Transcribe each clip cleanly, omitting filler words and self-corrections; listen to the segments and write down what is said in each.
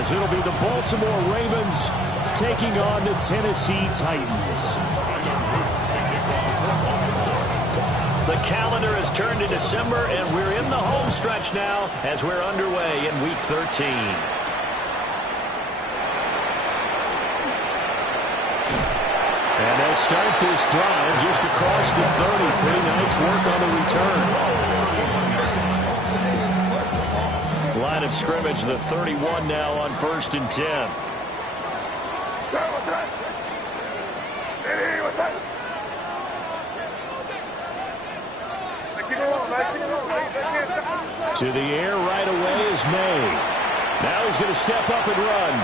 as it'll be the Baltimore Ravens taking on the Tennessee Titans. The calendar has turned to December, and we're in the home stretch now as we're underway in Week 13. And they'll start this drive just across the 30. Pretty nice work on the return. Line of scrimmage, the 31 now on 1st and 10. To the air right away is May. Now he's going to step up and run.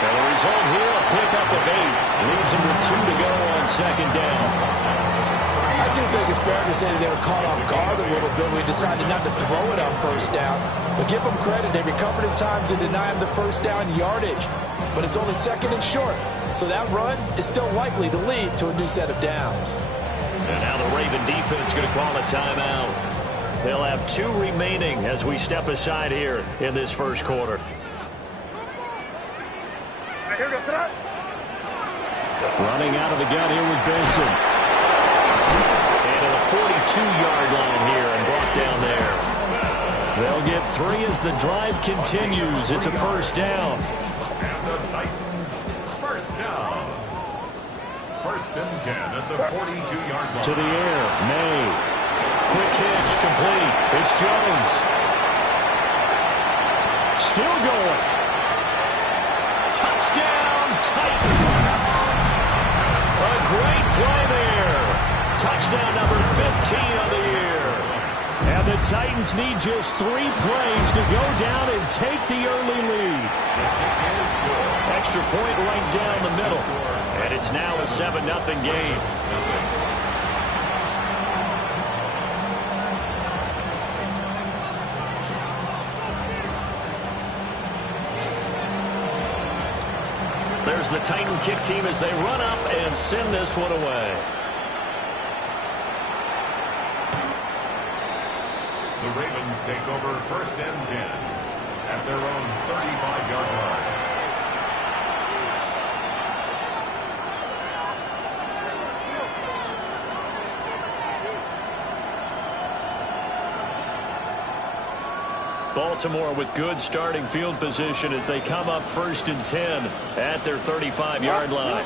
And the result here, a pickup of 8. Leaves him with 2 to go on 2nd down. I do think it's fair to say that they were caught off guard a little bit when we decided not to throw it on 1st down. But give them credit. They recovered in time to deny him the 1st down yardage. But it's only 2nd and short. So that run is still likely to lead to a new set of downs. And now the Raven defense going to call a timeout. They'll have 2 remaining as we step aside here in this first quarter. Running out of the gun here with Benson. And at the 42-yard line here and brought down there. They'll get 3 as the drive continues. It's a 1st down. And the Titans, 1st down. 1st and 10 at the 42-yard line. To the air, May. Quick hitch, complete. It's Jones. Still going. Touchdown, Titans. A great play there. Touchdown number 15 on the year. And the Titans need just 3 plays to go down and take the early lead. Extra point right down the middle. And it's now a 7-0 game. There's the Titan kick team as they run up and send this one away. The Ravens take over 1st and 10 at their own 35-yard line. Baltimore with good starting field position as they come up 1st and 10 at their 35-yard line.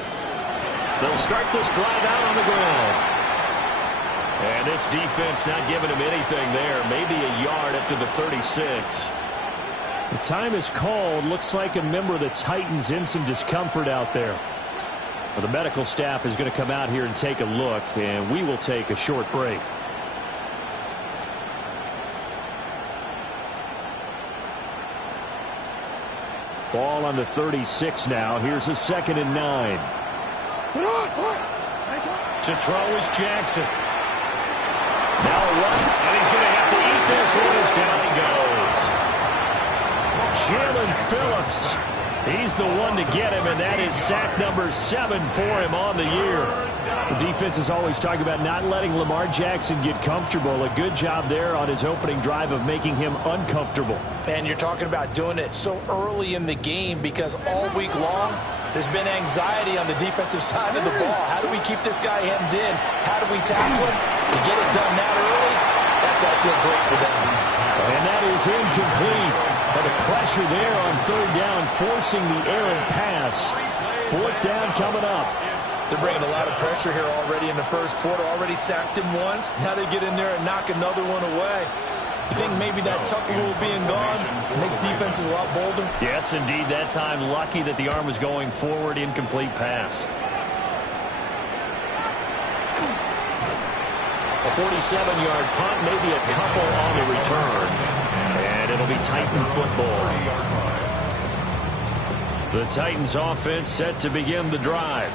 They'll start this drive out on the ground. And this defense not giving him anything there. Maybe a yard up to the 36. The time is called. Looks like a member of the Titans in some discomfort out there. Well, the medical staff is going to come out here and take a look, and we will take a short break. Ball on the 36 now. Here's a 2nd and 9. To throw is Jackson. Now a run, and he's going to have to eat this one as down he goes. Jalen Phillips. He's the one to get him, and that is sack number 7 for him on the year. The defense is always talking about not letting Lamar Jackson get comfortable. A good job there on his opening drive of making him uncomfortable. And you're talking about doing it so early in the game because all week long there's been anxiety on the defensive side of the ball. How do we keep this guy hemmed in? How do we tackle him? To get it done that early, that's got to feel great for them. And that is incomplete. But the pressure there on 3rd down, forcing the errant pass. 4th down coming up. They're bringing a lot of pressure here already in the first quarter. Already sacked him once. Now they get in there and knock another one away. I think maybe that Tucker rule being gone makes defenses a lot bolder. Yes, indeed. That time, lucky that the arm was going forward. Incomplete pass. A 47-yard punt, maybe a couple on the return. And it'll be Titan football. The Titans offense set to begin the drive.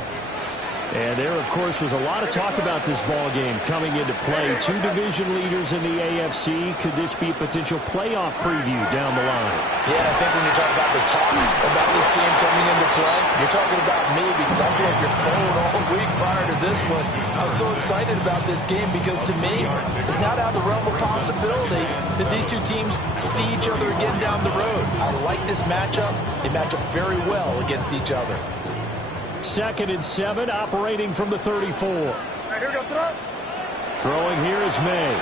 And there, of course, was a lot of talk about this ball game coming into play. Two division leaders in the AFC. Could this be a potential playoff preview down the line? Yeah, I think when you talk about the talk about this game coming into play, you're talking about me because I've been your phone all week prior to this one. I'm so excited about this game because to me, it's not out of the realm of possibility that these two teams see each other again down the road. I like this matchup. They match up very well against each other. 2nd and 7, operating from the 34. Throwing here is May.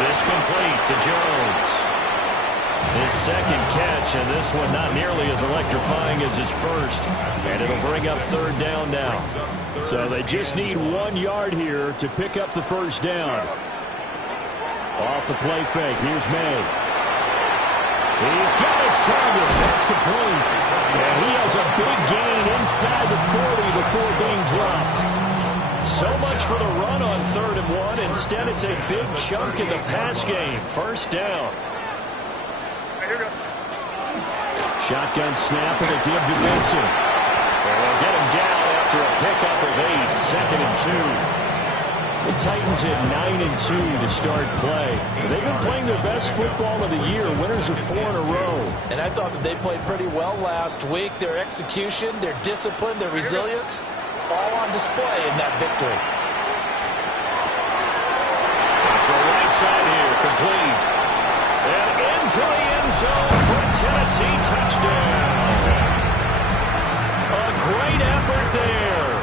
This complete to Jones. His second catch, and this one not nearly as electrifying as his first. And it'll bring up 3rd down now. So they just need 1 yard here to pick up the first down. Off the play fake, here's May. He's got his target. That's complete. And he has a big gain inside the 40 before being dropped. So much for the run on 3rd and 1. Instead, it's a big chunk in the pass game. First down. Shotgun snap and a give to Benson. And they'll get him down after a pickup of 8. 2nd and 2. The Titans at 9 and 2 to start play. They've been playing their best football of the year. Winners of 4 in a row. And I thought that they played pretty well last week. Their execution, their discipline, their resilience, all on display in that victory. And for right side here, complete. And into the end zone for a Tennessee touchdown. A great effort there.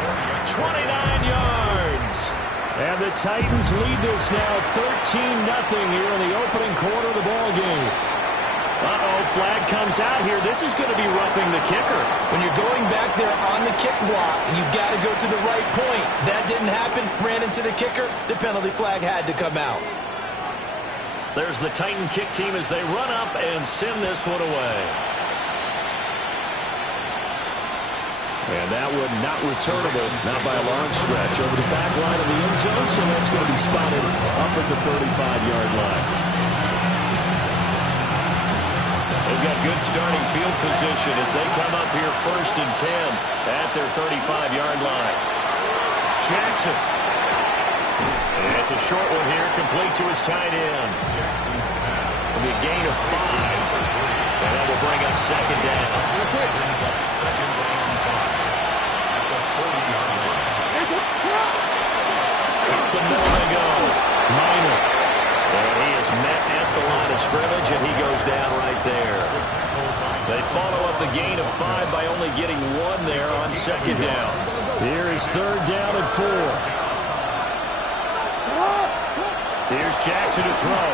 29 yards. And the Titans lead this now 13-0 here in the opening quarter of the ball game. Uh-oh, flag comes out here. This is going to be roughing the kicker. When you're going back there on the kick block, you've got to go to the right point. That didn't happen. Ran into the kicker. The penalty flag had to come out. There's the Titan kick team as they run up and send this one away. And that one not returnable, not by a long stretch, over the back line of the end zone, so that's going to be spotted up at the 35-yard line. They've got good starting field position as they come up here 1st and 10 at their 35-yard line. Jackson. And it's a short one here, complete to his tight end. It'll be a gain of 5. And that will bring up 2nd down. Up the middle they go. Minor. And he is met at the line of scrimmage, and he goes down right there. They follow up the gain of 5 by only getting 1 there on 2nd down. Here is 3rd down and 4. Here's Jackson to throw.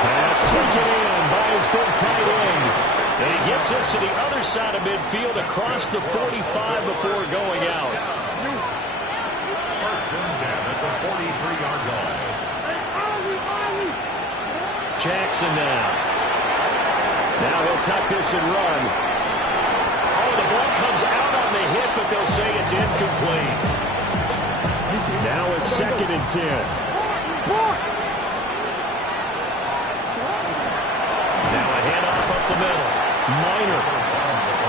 Pass taken in by his big tight end. And he gets this to the other side of midfield across the 45 before going out. 1st and 10 at the 43-yard line. Jackson now. Now he'll tuck this and run. Oh, the ball comes out on the hit, but they'll say it's incomplete. Now it's 2nd and 10. Now a handoff up the middle. Minor.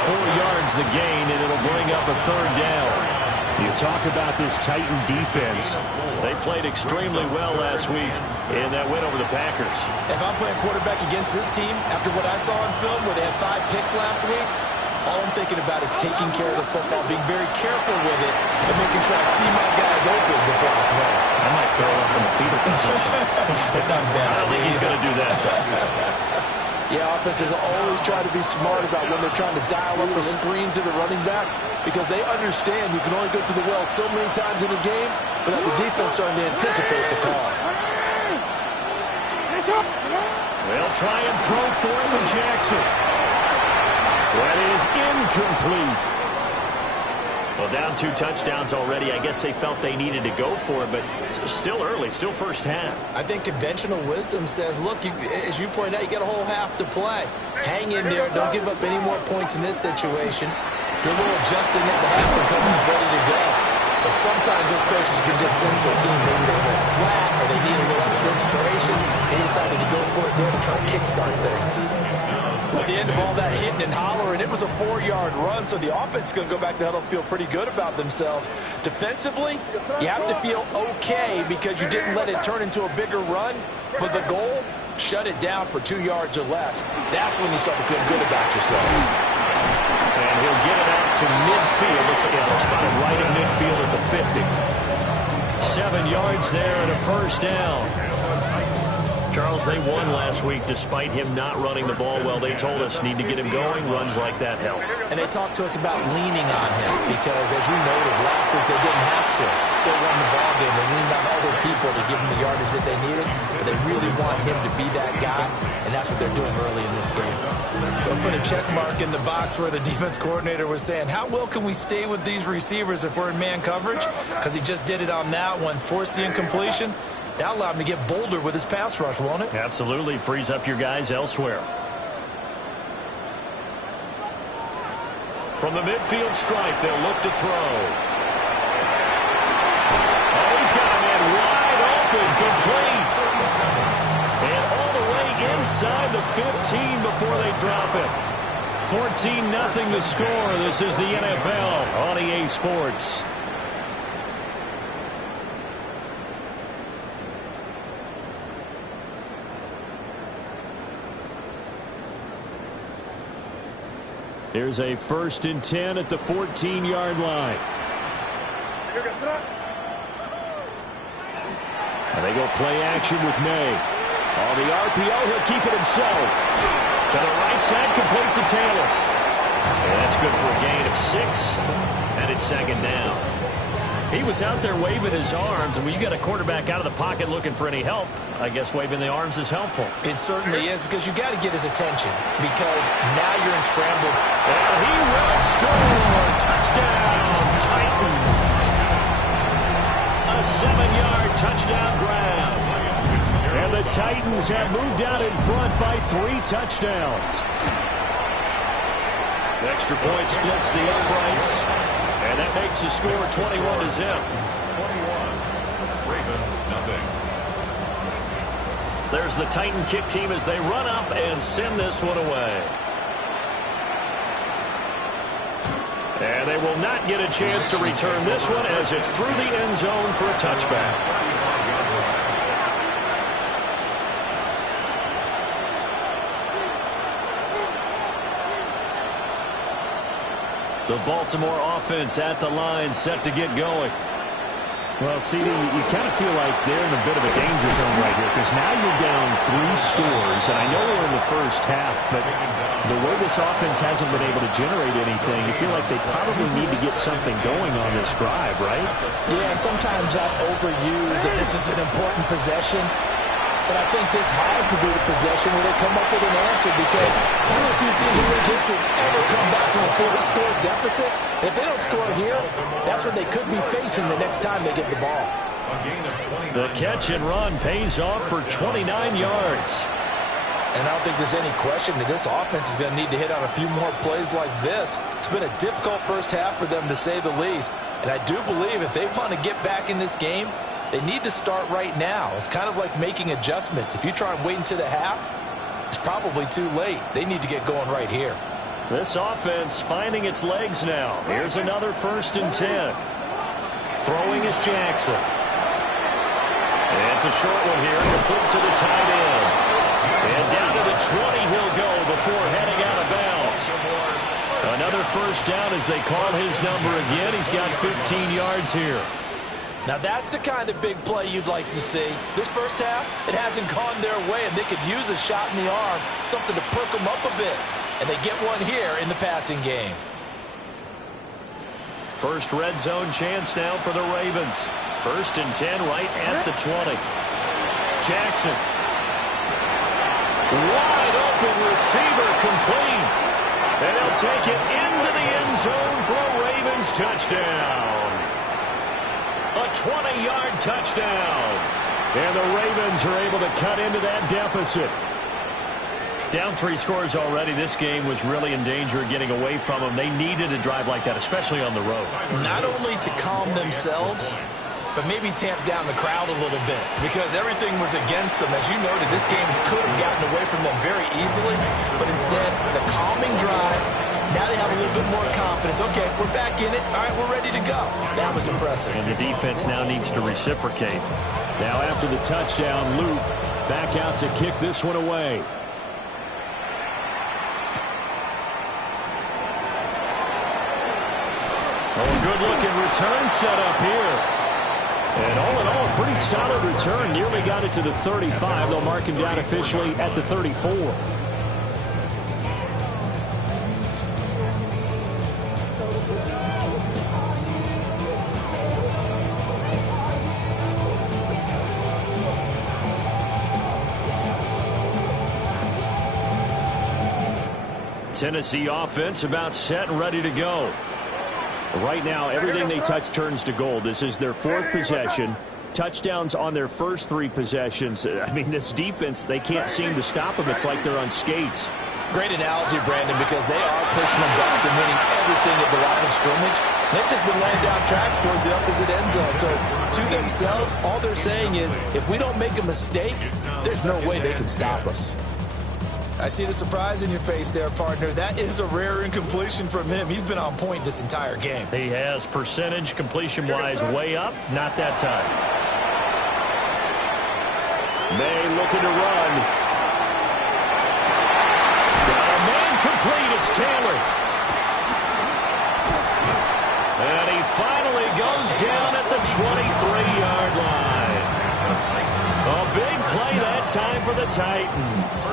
4 yards the gain, and it'll bring up a 3rd down. You talk about this Titan defense. They played extremely well last week in that win over the Packers. If I'm playing quarterback against this team, after what I saw on film where they had 5 picks last week, all I'm thinking about is taking care of the football, being very careful with it, and making sure I see my guys open before I throw it. I might curl up in the fetal position. It's not bad. I don't think he's going to do that. Yeah, offenses always try to be smart about when they're trying to dial up a screen to the running back because they understand you can only go to the well so many times in a game without the defense starting to anticipate the call. They'll try and throw for it with Jackson. That is incomplete. Well, down 2 touchdowns already. I guess they felt they needed to go for it, but still early, still first half. I think conventional wisdom says, look, as you point out, you got a whole half to play. Hang in there. Don't give up any more points in this situation. Do a little adjusting at the half and come out ready to go. But sometimes those coaches can just sense their team. Maybe they're a little flat or they need a little extra inspiration. They decided to go for it there to try to kickstart things. At the end of all that hitting and hollering, it was a 4-yard run, so the offense is going to go back to huddle and feel pretty good about themselves. Defensively, you have to feel okay because you didn't let it turn into a bigger run, but the goal, shut it down for 2 yards or less. That's when you start to feel good about yourselves. And he'll get it out to midfield. Looks like he'll spot it right in midfield at the 50. 7 yards there and a first down. Charles, they won last week despite him not running the ball well. They told us need to get him going. Runs like that help. And they talked to us about leaning on him because, as you noted, last week they didn't have to. Still won the ball game. They leaned on other people to give them the yardage that they needed, but they really want him to be that guy, and that's what they're doing early in this game. They'll put a check mark in the box where the defense coordinator was saying, how well can we stay with these receivers if we're in man coverage? Because he just did it on that one, forced the incompletion. That allowed him to get bolder with his pass rush, won't it? Absolutely. Frees up your guys elsewhere. From the midfield stripe, they'll look to throw. Oh, he's got a man wide open, complete. And all the way inside the 15 before they drop it. 14-0 the score. This is the NFL on EA Sports. Here's a 1st and 10 at the 14-yard line. And they go play action with May. On the RPO, he'll keep it himself. To the right side, complete to Taylor. And that's good for a gain of 6. And it's 2nd down. He was out there waving his arms, and when you got a quarterback out of the pocket looking for any help, I guess waving the arms is helpful. It certainly is, because you got to get his attention, because now you're in scramble. And he will score. Touchdown, Titans. A 7-yard touchdown grab. And the Titans have moved out in front by 3 touchdowns. The extra point splits the uprights. And that makes the score 21-0. 21. Ravens, nothing. There's the Titan kick team as they run up and send this one away. And they will not get a chance to return this one as it's through the end zone for a touchback. The Baltimore offense at the line, set to get going. Well, CD, you kind of feel like they're in a bit of a danger zone right here because now you're down 3 scores, and I know we're in the first half, but the way this offense hasn't been able to generate anything, you feel like they probably need to get something going on this drive, right? Yeah, and sometimes I overuse that this is an important possession. But I think this has to be the possession where they come up with an answer, because only a few teams in league history ever come back from a 4-score deficit. If they don't score here, that's what they could be facing the next time they get the ball. The catch and run pays off for 29 yards. And I don't think there's any question that this offense is going to need to hit on a few more plays like this. It's been a difficult first half for them, to say the least. And I do believe if they want to get back in this game, they need to start right now. It's kind of like making adjustments. If you try and wait until the half, it's probably too late. They need to get going right here. This offense finding its legs now. Here's another 1st and 10. Throwing is Jackson. And it's a short one here. Complete to the tight end. And down to the 20 he'll go before heading out of bounds. Another first down as they call his number again. He's got 15 yards here. Now that's the kind of big play you'd like to see. This first half, it hasn't gone their way, and they could use a shot in the arm, something to perk them up a bit. And they get one here in the passing game. First red zone chance now for the Ravens. 1st and 10 right at the 20. Jackson. Wide open receiver, complete. And he'll take it into the end zone for a Ravens touchdown. A 20-yard touchdown. And the Ravens are able to cut into that deficit. Down 3 scores already. This game was really in danger of getting away from them. They needed a drive like that, especially on the road. Not only to calm themselves, but maybe tamp down the crowd a little bit because everything was against them. As you noted, this game could have gotten away from them very easily, but instead, the calming drive, now they have a little bit more confidence. Okay, we're back in it. All right, we're ready to go. That was impressive. And the defense now needs to reciprocate. Now after the touchdown, Luke back out to kick this one away. Oh, good-looking return set up here. And all in all, a pretty solid return. Nearly got it to the 35. They'll mark him down officially at the 34. Tennessee offense about set and ready to go. Right now, everything they touch turns to gold. This is their 4th possession. Touchdowns on their first 3 possessions. I mean, this defense, they can't seem to stop them. It's like they're on skates. Great analogy, Brandon, because they are pushing them back and winning everything at the line of scrimmage. They've just been laying down tracks towards the opposite end zone. So to themselves, all they're saying is, if we don't make a mistake, there's no way they can stop us. I see the surprise in your face there, partner. That is a rare incompletion from him. He's been on point this entire game. He has percentage completion-wise way up. Not that time. May looking to run. Got a man complete. It's Taylor. And he finally goes down at the 23-yard line. A big play that time for the Titans.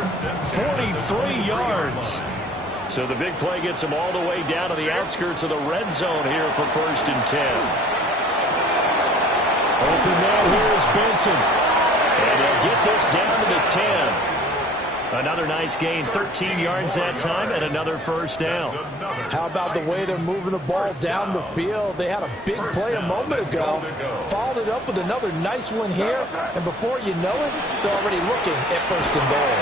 43 yards. So the big play gets them all the way down to the outskirts of the red zone here for 1st and 10. Open now, here's Benson. And they'll get this down to the 10. Another nice gain, 13 yards that time, and another first down. How about the way they're moving the ball down the field? They had a big play a moment ago, followed it up with another nice one here, and before you know it, they're already looking at 1st and goal.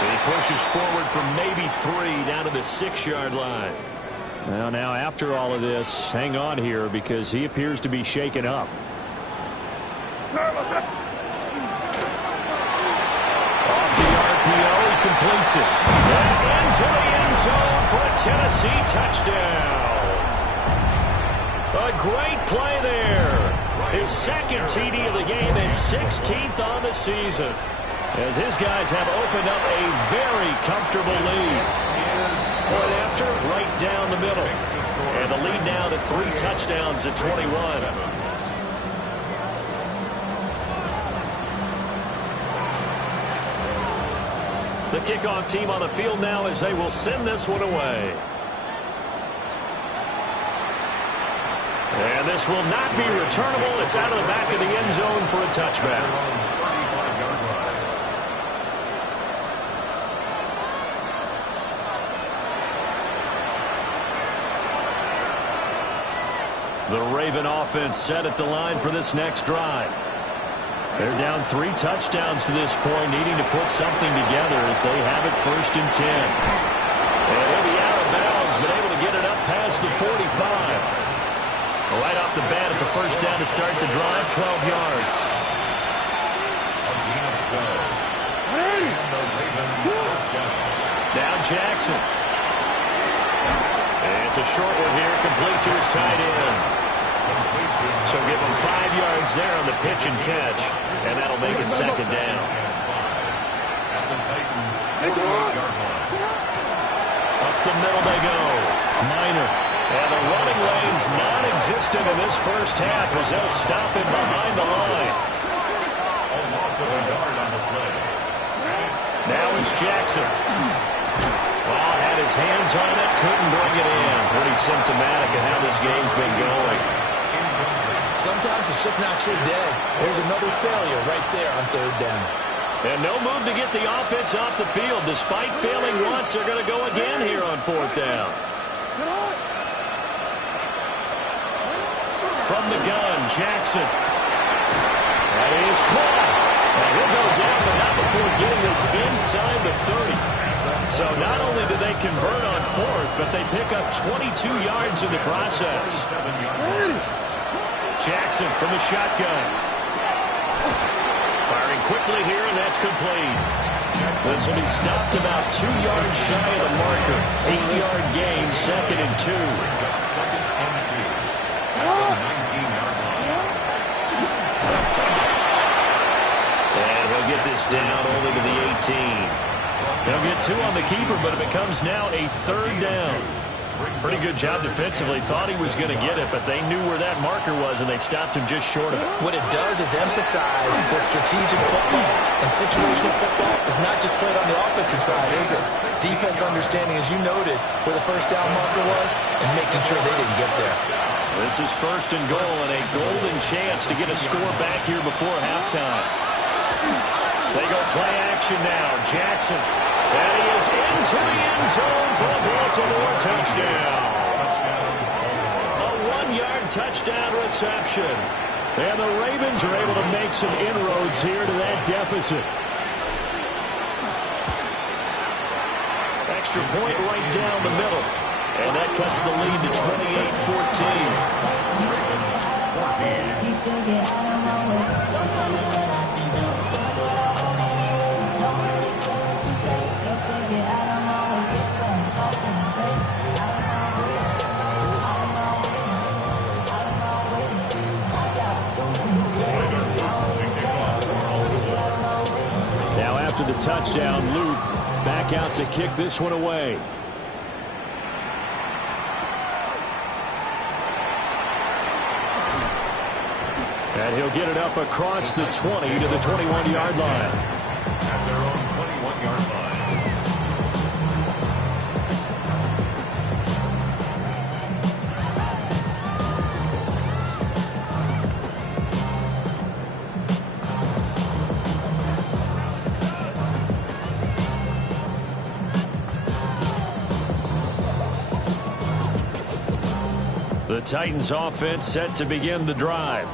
And he pushes forward from maybe 3 down to the 6-yard line. Well, now after all of this, hang on here because he appears to be shaken up. Completes it. And into the end zone for a Tennessee touchdown. A great play there. His 2nd TD of the game and 16th on the season. As his guys have opened up a very comfortable lead. Point after, right down the middle. And the lead now to 3 touchdowns at 21. The kickoff team on the field now as they will send this one away. And this will not be returnable. It's out of the back of the end zone for a touchback. The Raven offense set at the line for this next drive. They're down 3 touchdowns to this point, needing to put something together as they have it 1st and 10. And he'll be out of bounds, but able to get it up past the 45. Right off the bat, it's a first down to start the drive, 12 yards. Now Jackson. And it's a short one here, complete to his tight end. So give him 5 yards there on the pitch and catch, and that'll make it 2nd down. Up the middle they go. Minor. And the running lane's non-existent in this first half as they'll stop him behind the line. Now it's Jackson. Oh, had his hands on it, couldn't bring it in. Pretty symptomatic of how this game's been going. Sometimes it's just not your day. There's another failure right there on 3rd down. And no move to get the offense off the field. Despite failing once, they're going to go again here on 4th down. From the gun, Jackson. That is caught. And he'll go down, but not before getting this inside the 30. So not only do they convert on fourth, but they pick up 22 yards in the process. Jackson from the shotgun. Firing quickly here, and that's complete. This will be stopped about 2 yards shy of the marker. 8-yard gain, 2nd and 2. Second and 2. At the 19-yard line. And he'll get this down only to the 18. He'll get 2 on the keeper, but it becomes now a 3rd down. Pretty good job defensively. Thought he was going to get it, but they knew where that marker was, and they stopped him just short of it. What it does is emphasize that strategic football and situational football is not just played on the offensive side, is it? Defense understanding, as you noted, where the first down marker was and making sure they didn't get there. This is 1st and goal, and a golden chance to get a score back here before halftime. They go play action now. Jackson. And he is into the end zone for a Baltimore touchdown. A 1-yard touchdown reception. And the Ravens are able to make some inroads here to that deficit. Extra point right down the middle. And that cuts the lead to 28-14. Now after the touchdown, Luke back out to kick this one away. And he'll get it up across the 20 to the 21-yard line. At their own 21-yard line. The Titans offense set to begin the drive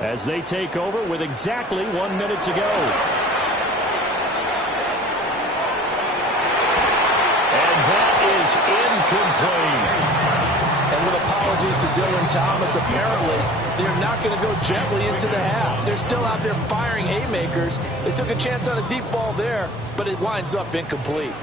as they take over with exactly 1 minute to go. And that is incomplete. And with apologies to Dylan Thomas, apparently they're not going to go gently into the half. They're still out there firing haymakers. They took a chance on a deep ball there, but it winds up incomplete.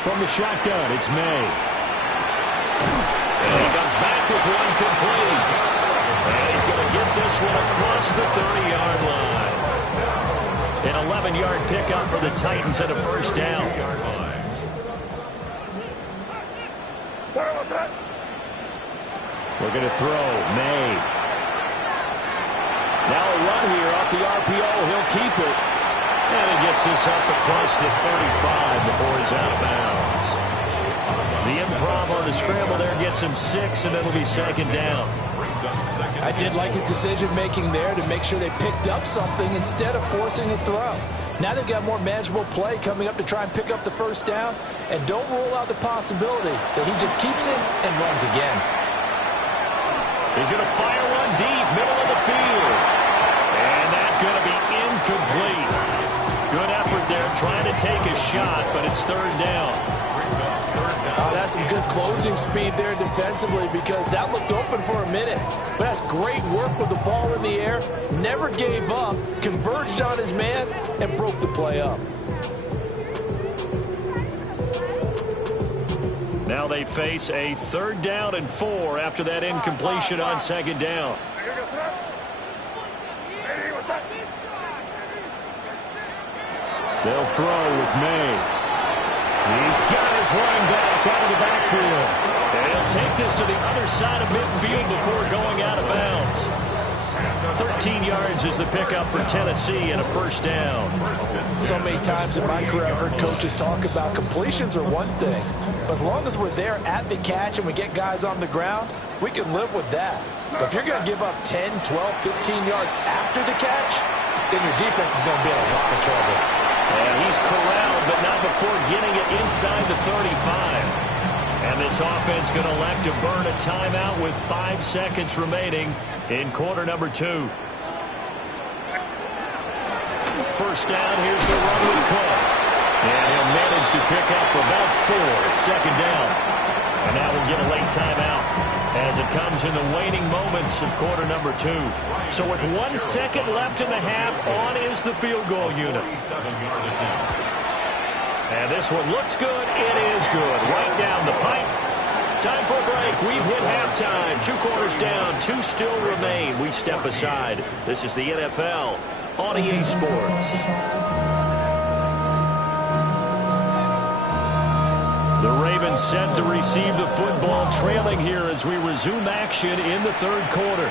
From the shotgun, it's May. And he comes back with one complete. And he's going to get this one across the 30-yard line. An 11-yard pickup for the Titans and a first down. Looking to throw, May. Now a run here off the RPO. He'll keep it. And he gets this up across the 35 before he's out of bounds. The improv on the scramble there gets him 6, and it'll be 2nd down. I did like his decision-making there to make sure they picked up something instead of forcing a throw. Now they've got more manageable play coming up to try and pick up the first down, and don't rule out the possibility that he just keeps it and runs again. He's going to fire one deep, middle of the field. And that's going to be incomplete. Good effort there trying to take a shot, but it's 3rd down. Oh, that's some good closing speed there defensively because that looked open for a minute. But that's great work with the ball in the air. Never gave up, converged on his man, and broke the play up. Now they face a 3rd down and 4 after that incompletion on 2nd down. They'll throw with May. He's got his running back out of the backfield. And he'll take this to the other side of midfield before going out of bounds. 13 yards is the pickup for Tennessee and a first down. So many times in my career I've heard coaches talk about completions are one thing. But as long as we're there at the catch and we get guys on the ground, we can live with that. But if you're going to give up 10, 12, 15 yards after the catch, then your defense is going to be in a lot of trouble. And he's corralled, but not before getting it inside the 35. And this offense going to elect to burn a timeout with 5 seconds remaining in quarter number 2. First down, here's the run with Cook. And he'll manage to pick up about 4 at second down. And now we'll get a late timeout as it comes in the waning moments of quarter number 2. So with 1 second left in the half, on is the field goal unit. And this one looks good. It is good. Right down the pipe. Time for a break. We've hit halftime. 2 quarters down. 2 still remain. We step aside. This is the NFL on EA Sports. The Ravens set to receive the football, trailing here as we resume action in the 3rd quarter.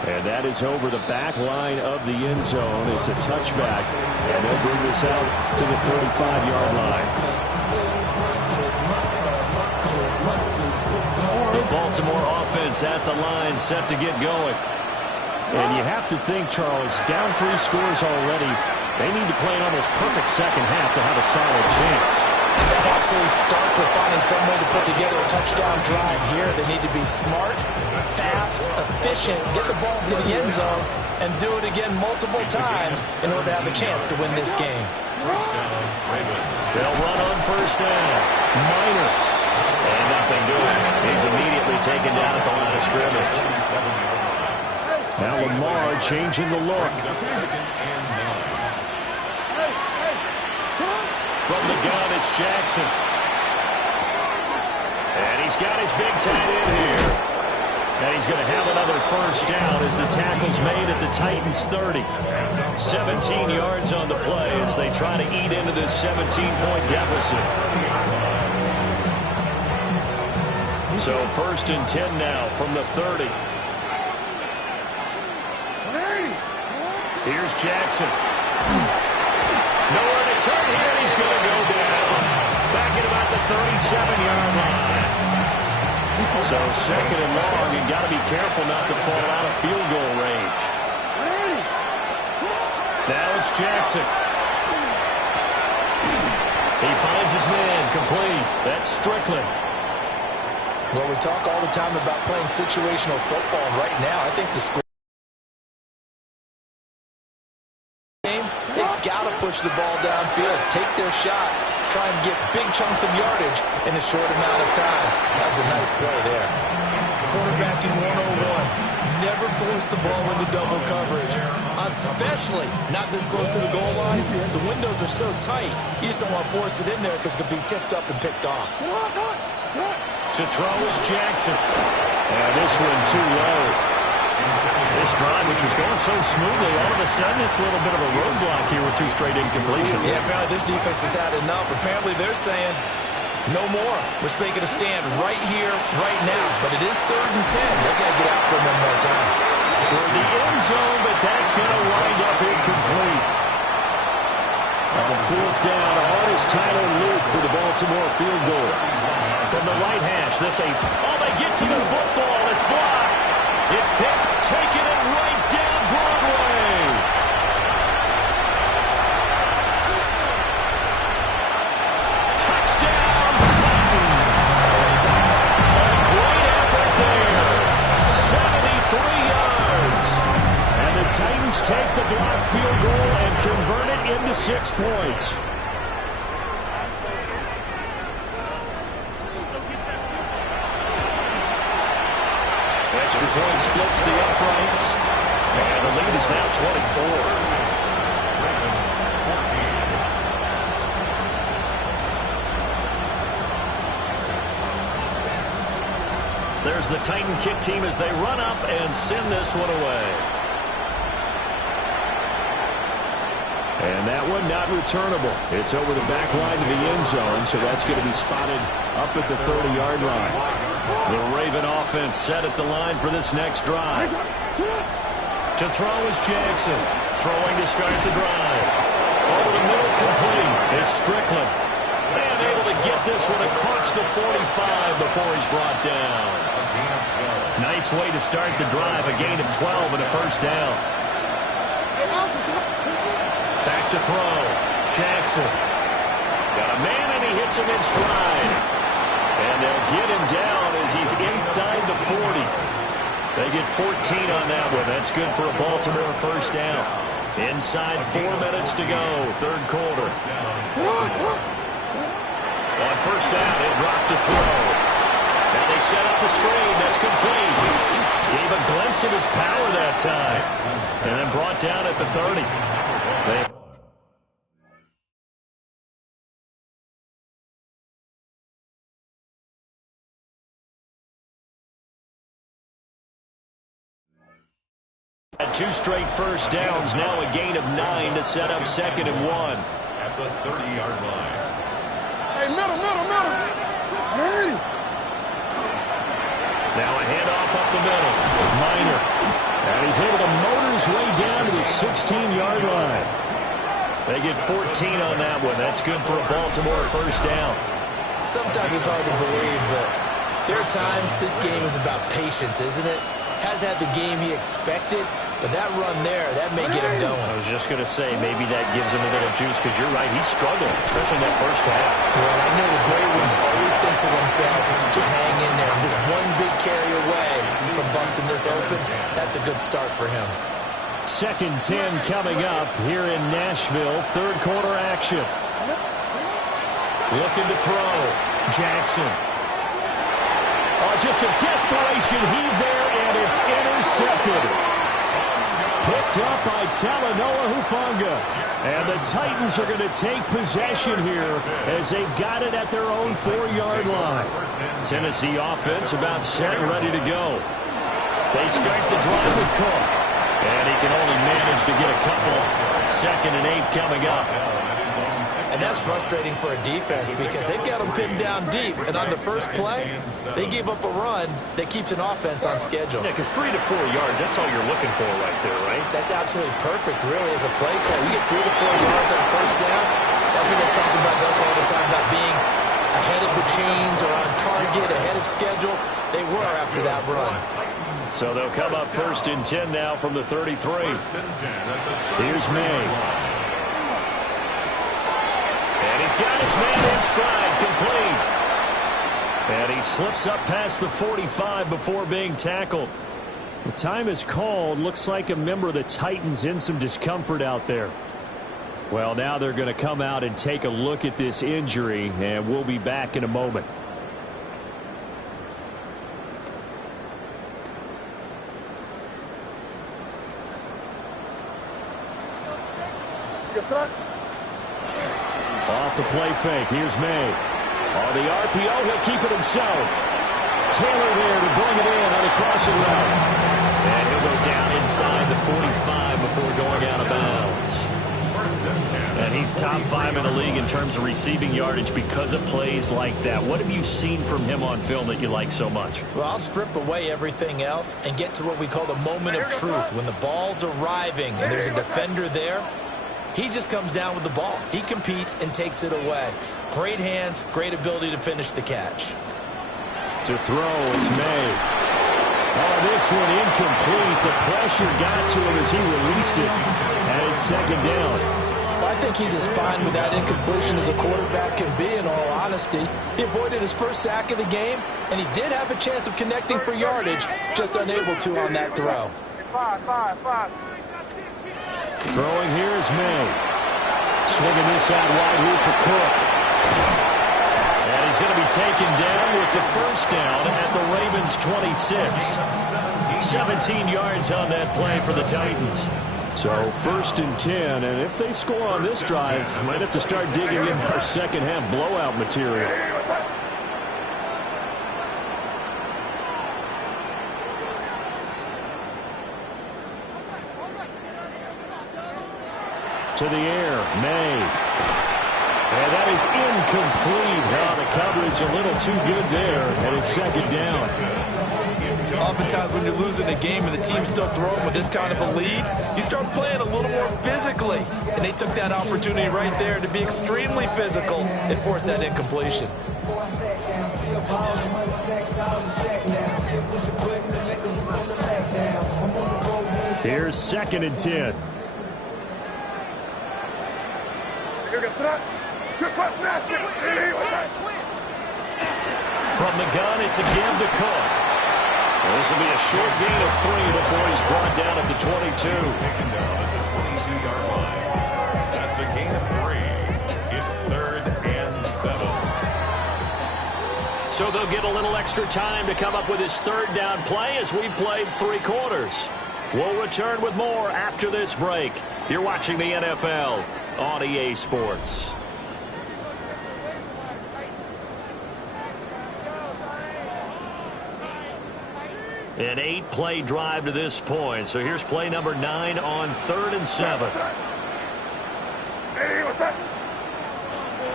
And that is over the back line of the end zone. It's a touchback, and they'll bring this out to the 35-yard line. The Baltimore offense at the line, set to get going. And you have to think, Charles, down 3 scores already. They need to play an almost perfect second half to have a solid chance. That absolutely starts with finding some way to put together a touchdown drive here. They need to be smart, fast, efficient, get the ball to the end zone, and do it again multiple times in order to have a chance to win this game. They'll run on first down. Minor. And nothing doing. He's immediately taken down at the line of scrimmage. Now Lamar changing the look. From the gun, it's Jackson. And he's got his big tight end here. And he's going to have another first down as the tackle's made at the Titans' 30. 17 yards on the play as they try to eat into this 17-point deficit. So 1st and 10 now from the 30. Here's Jackson. Nowhere to turn here, and he's going to go down. Back at about the 37-yard line. So 2nd and long, you've got to be careful not to fall out of field goal range. Now it's Jackson. He finds his man, complete. That's Strickland. Well, we talk all the time about playing situational football. Right now, I think the score game, they've got to push the ball downfield, take their shots, try and get big chunks of yardage in a short amount of time. That was a nice play there. Quarterbacking 101. Never force the ball into double coverage, especially not this close to the goal line. The windows are so tight, you just don't want to force it in there because it could be tipped up and picked off. To throw is Jackson. And this one too low. This drive, which was going so smoothly, all of a sudden it's a little bit of a roadblock here with 2 straight incompletions. Yeah, apparently this defense has had enough. Apparently they're saying no more. We're making a stand right here, right now. But it is 3rd and 10. They've got to get after him one more time. Toward the end zone, but that's going to wind up incomplete. On 4th down, on is Tyler Luke for the Baltimore field goal. From the right hash, they get to the football. It's blocked. It's picked, taking it right down Broadway. Touchdown, Titans. A great effort there. 73 yards. And the Titans take the blocked field goal and convert it into 6 points. Extra point splits the uprights. And the lead is now 24. There's the Titan kick team as they run up and send this one away. And that one not returnable. It's over the back line to the end zone, so that's going to be spotted up at the 30-yard line. The Raven offense set at the line for this next drive. To throw is Jackson. Throwing to start the drive. Over the middle, complete. It's Strickland. And able to get this one across the 45 before he's brought down. Nice way to start the drive. A gain of 12 and a first down. Back to to throw. Jackson. Got a man, and he hits him in stride. And they'll get him down as he's inside the 40. They get 14 on that one. That's good for a Baltimore first down. Inside 4 minutes to go, third quarter. On first down, he'll drop to throw. Now they set up the screen. That's complete. Gave a glimpse of his power that time. And then brought down at the 30. Had 2 straight first downs, now a gain of 9 to set up 2nd and 1. At the 30-yard line. Hey, middle. Hey. Now a handoff up the middle. Minor. And he's able to motor his way down to the 16-yard line. They get 14 on that one. That's good for a Baltimore first down. Sometimes it's hard to believe, but there are times this game is about patience, isn't it? Has had the game he expected, but that run there, that may get him going. I was just going to say, maybe that gives him a little juice, because you're right, he's struggling, especially in that first half. Well, I know the great ones always think to themselves, just hang in there. Just one big carry away from busting this open. That's a good start for him. 2nd 10 coming up here in Nashville. Third quarter action. Looking to throw. Jackson. Oh, just a desperation heave there, and it's intercepted. Picked up by Talanoa Hufanga. And the Titans are going to take possession here as they've got it at their own 4-yard line. Tennessee offense about set and ready to go. They start the drive with Cook. And he can only manage to get a couple. 2nd and 8 coming up. And that's frustrating for a defense because they've got them pinned down deep. And on the first play, they give up a run that keeps an offense on schedule. Yeah, because 3 to 4 yards, that's all you're looking for right there, right? That's absolutely perfect, really, as a play call. You get 3 to 4 yards on first down. That's what they're talking about us all the time, about being ahead of the chains or on target, ahead of schedule. They were after that run. So they'll come up 1st and 10 now from the 33. Here's May. And he's got his man in stride, complete. And he slips up past the 45 before being tackled. The time is called. Looks like a member of the Titans in some discomfort out there. Well, now they're going to come out and take a look at this injury, and we'll be back in a moment. Off the play fake. Here's May. On the RPO, he'll keep it himself. Taylor there to bring it in on the crossing route. And he'll go down inside the 45 before going out of bounds. And he's top 5 in the league in terms of receiving yardage because of plays like that. What have you seen from him on film that you like so much? Well, I'll strip away everything else and get to what we call the moment of truth. When the ball's arriving and there's a defender there, he just comes down with the ball. He competes and takes it away. Great hands, great ability to finish the catch. To throw, it's May. Oh, this one incomplete. The pressure got to him as he released it. And it's 2nd down. I think he's as fine with that incompletion as a quarterback can be, in all honesty. He avoided his first sack of the game, and he did have a chance of connecting for yardage, just unable to on that throw. Throwing here is May. Swinging this out wide here for Cook. And he's going to be taken down with the first down at the Ravens 26. 17 yards on that play for the Titans. So 1st and 10, and if they score on this drive, might have to start digging in our second half blowout material. To the air, May. And that is incomplete. Now the coverage a little too good there, and it's 2nd down. Oftentimes when you're losing a game and the team's still throwing with this kind of a lead, you start playing a little more physically. And they took that opportunity right there to be extremely physical and force that incompletion. Here's 2nd and 10. From the gun, it's again to Cook. This will be a short gain of 3 before he's brought down at the 22. Taken down at the 22-yard line. That's a gain of 3. It's 3rd and 7. So they'll get a little extra time to come up with his 3rd down play as we played 3 quarters. We'll return with more after this break. You're watching the NFL on EA Sports. An 8-play drive to this point. So here's play number 9 on 3rd and 7.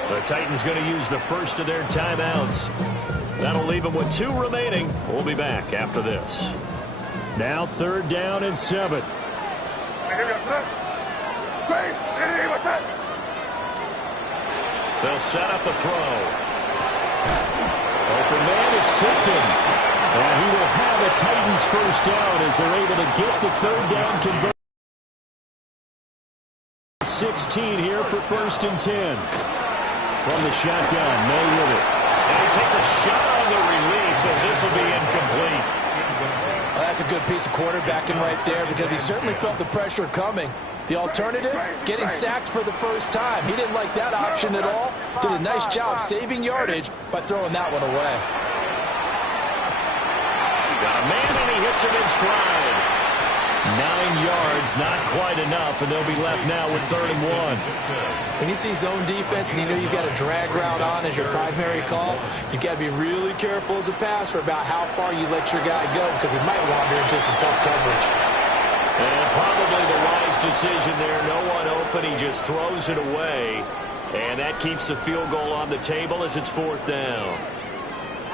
The Titans going to use the first of their timeouts. That'll leave them with 2 remaining. We'll be back after this. Now 3rd down and 7. They'll set up the throw. Open man is Tipton. And he will have a Titans first down as they're able to get the 3rd down conversion. 16 here for 1st and 10. From the shotgun, May with it. And he takes a shot on the release as this will be incomplete. Well, that's a good piece of quarterbacking right there because he certainly felt the pressure coming. The alternative, getting sacked for the first time. He didn't like that option at all. Did a nice job saving yardage by throwing that one away. Got a man and he hits him in stride. 9 yards, not quite enough, and they'll be left now with 3rd and 1. When you see zone defense and you know you've got a drag route on as your primary call, you've got to be really careful as a passer about how far you let your guy go because he might wander into some tough coverage. And probably the wise decision there. No one open. He just throws it away. And that keeps the field goal on the table as it's 4th down.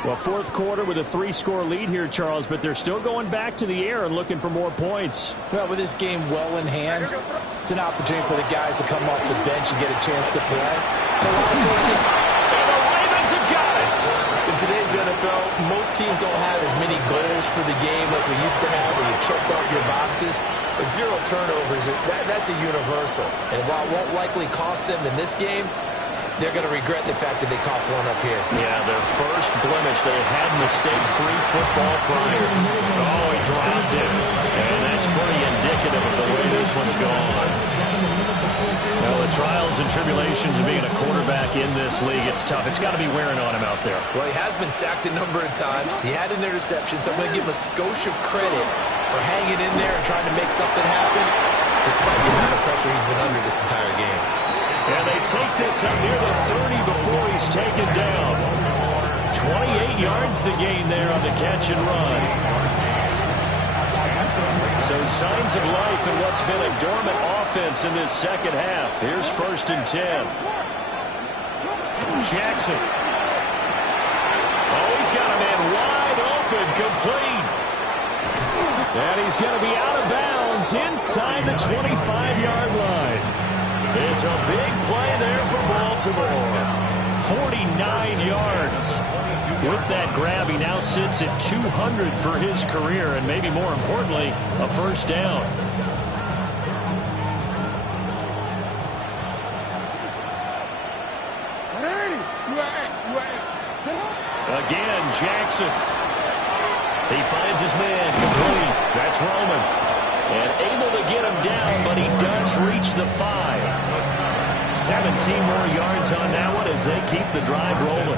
Well, 4th quarter with a 3-score lead here, Charles, but they're still going back to the air and looking for more points. Well, with this game well in hand, it's an opportunity for the guys to come off the bench and get a chance to play. And the Ravens have got it. In today's NFL, most teams don't have as many goals for the game like we used to have where you checked off your boxes. But 0 turnovers, that's a universal. And while it won't likely cost them in this game, they're going to regret the fact that they coughed one up here. Yeah, their first blemish. They had mistake-free football prior. Oh, he dropped it. And that's pretty indicative of the way this one's gone. Well, the trials and tribulations of being a quarterback in this league, it's tough. It's got to be wearing on him out there. Well, he has been sacked a number of times. He had an interception, so I'm going to give him a skosh of credit for hanging in there and trying to make something happen, despite the amount of pressure he's been under this entire game. And they take this up near the 30 before he's taken down. 28 yards the gain there on the catch and run. So signs of life in what's been a dormant offense in this second half. Here's 1st and 10. Jackson. Oh, he's got a man wide open, complete. And he's going to be out of bounds inside the 25-yard line. It's a big play there for Baltimore. 49 yards. With that grab, he now sits at 200 for his career, and maybe more importantly, a first down. Again, Jackson. He finds his man complete. That's Roman. And able to get him down, but he does reach the 5. 17 more yards on that one as they keep the drive rolling.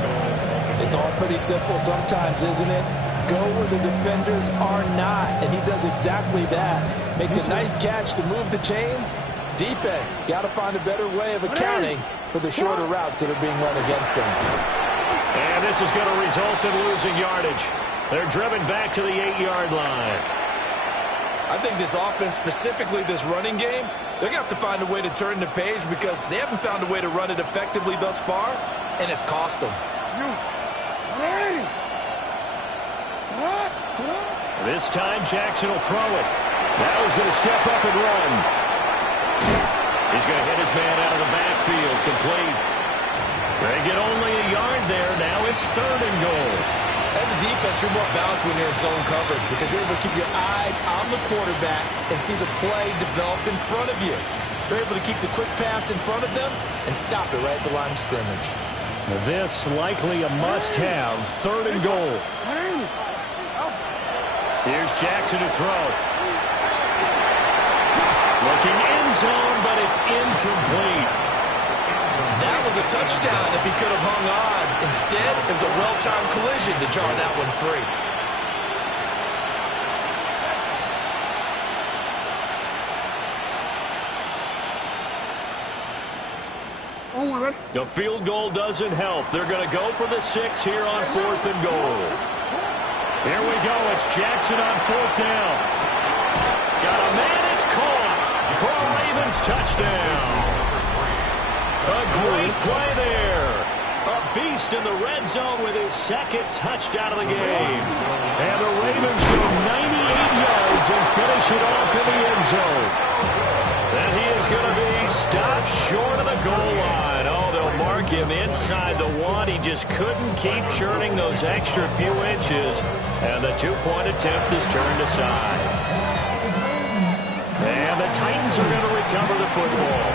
It's all pretty simple sometimes, isn't it? Go where the defenders are not, and he does exactly that. Makes a nice catch to move the chains. Defense, got to find a better way of accounting for the shorter routes that are being run against them. And this is going to result in losing yardage. They're driven back to the 8-yard line. I think this offense, specifically this running game, they're going to have to find a way to turn the page because they haven't found a way to run it effectively thus far, and it's cost them. This time, Jackson will throw it. Now he's going to step up and run. He's going to hit his man out of the backfield, complete. They get only a yard there. Now it's 3rd and goal. As a defense, you're more balanced when you're in zone coverage because you're able to keep your eyes on the quarterback and see the play develop in front of you. They're able to keep the quick pass in front of them and stop it right at the line of scrimmage. This likely a must-have, 3rd and goal. Here's Jackson to throw. Looking end zone, but it's incomplete. That was a touchdown if he could have hung on. Instead, it was a well-timed collision to jar that one free. The field goal doesn't help. They're going to go for the 6 here on 4th and goal. Here we go. It's Jackson on 4th down. Got a man. It's caught for a Ravens touchdown. A great play there. A beast in the red zone with his 2nd touchdown of the game. And the Ravens go 98 yards and finish it off in the end zone. And he is going to be stopped short of the goal line. Oh, they'll mark him inside the 1. He just couldn't keep churning those extra few inches. And the 2-point attempt is turned aside. And the Titans are going to recover the football.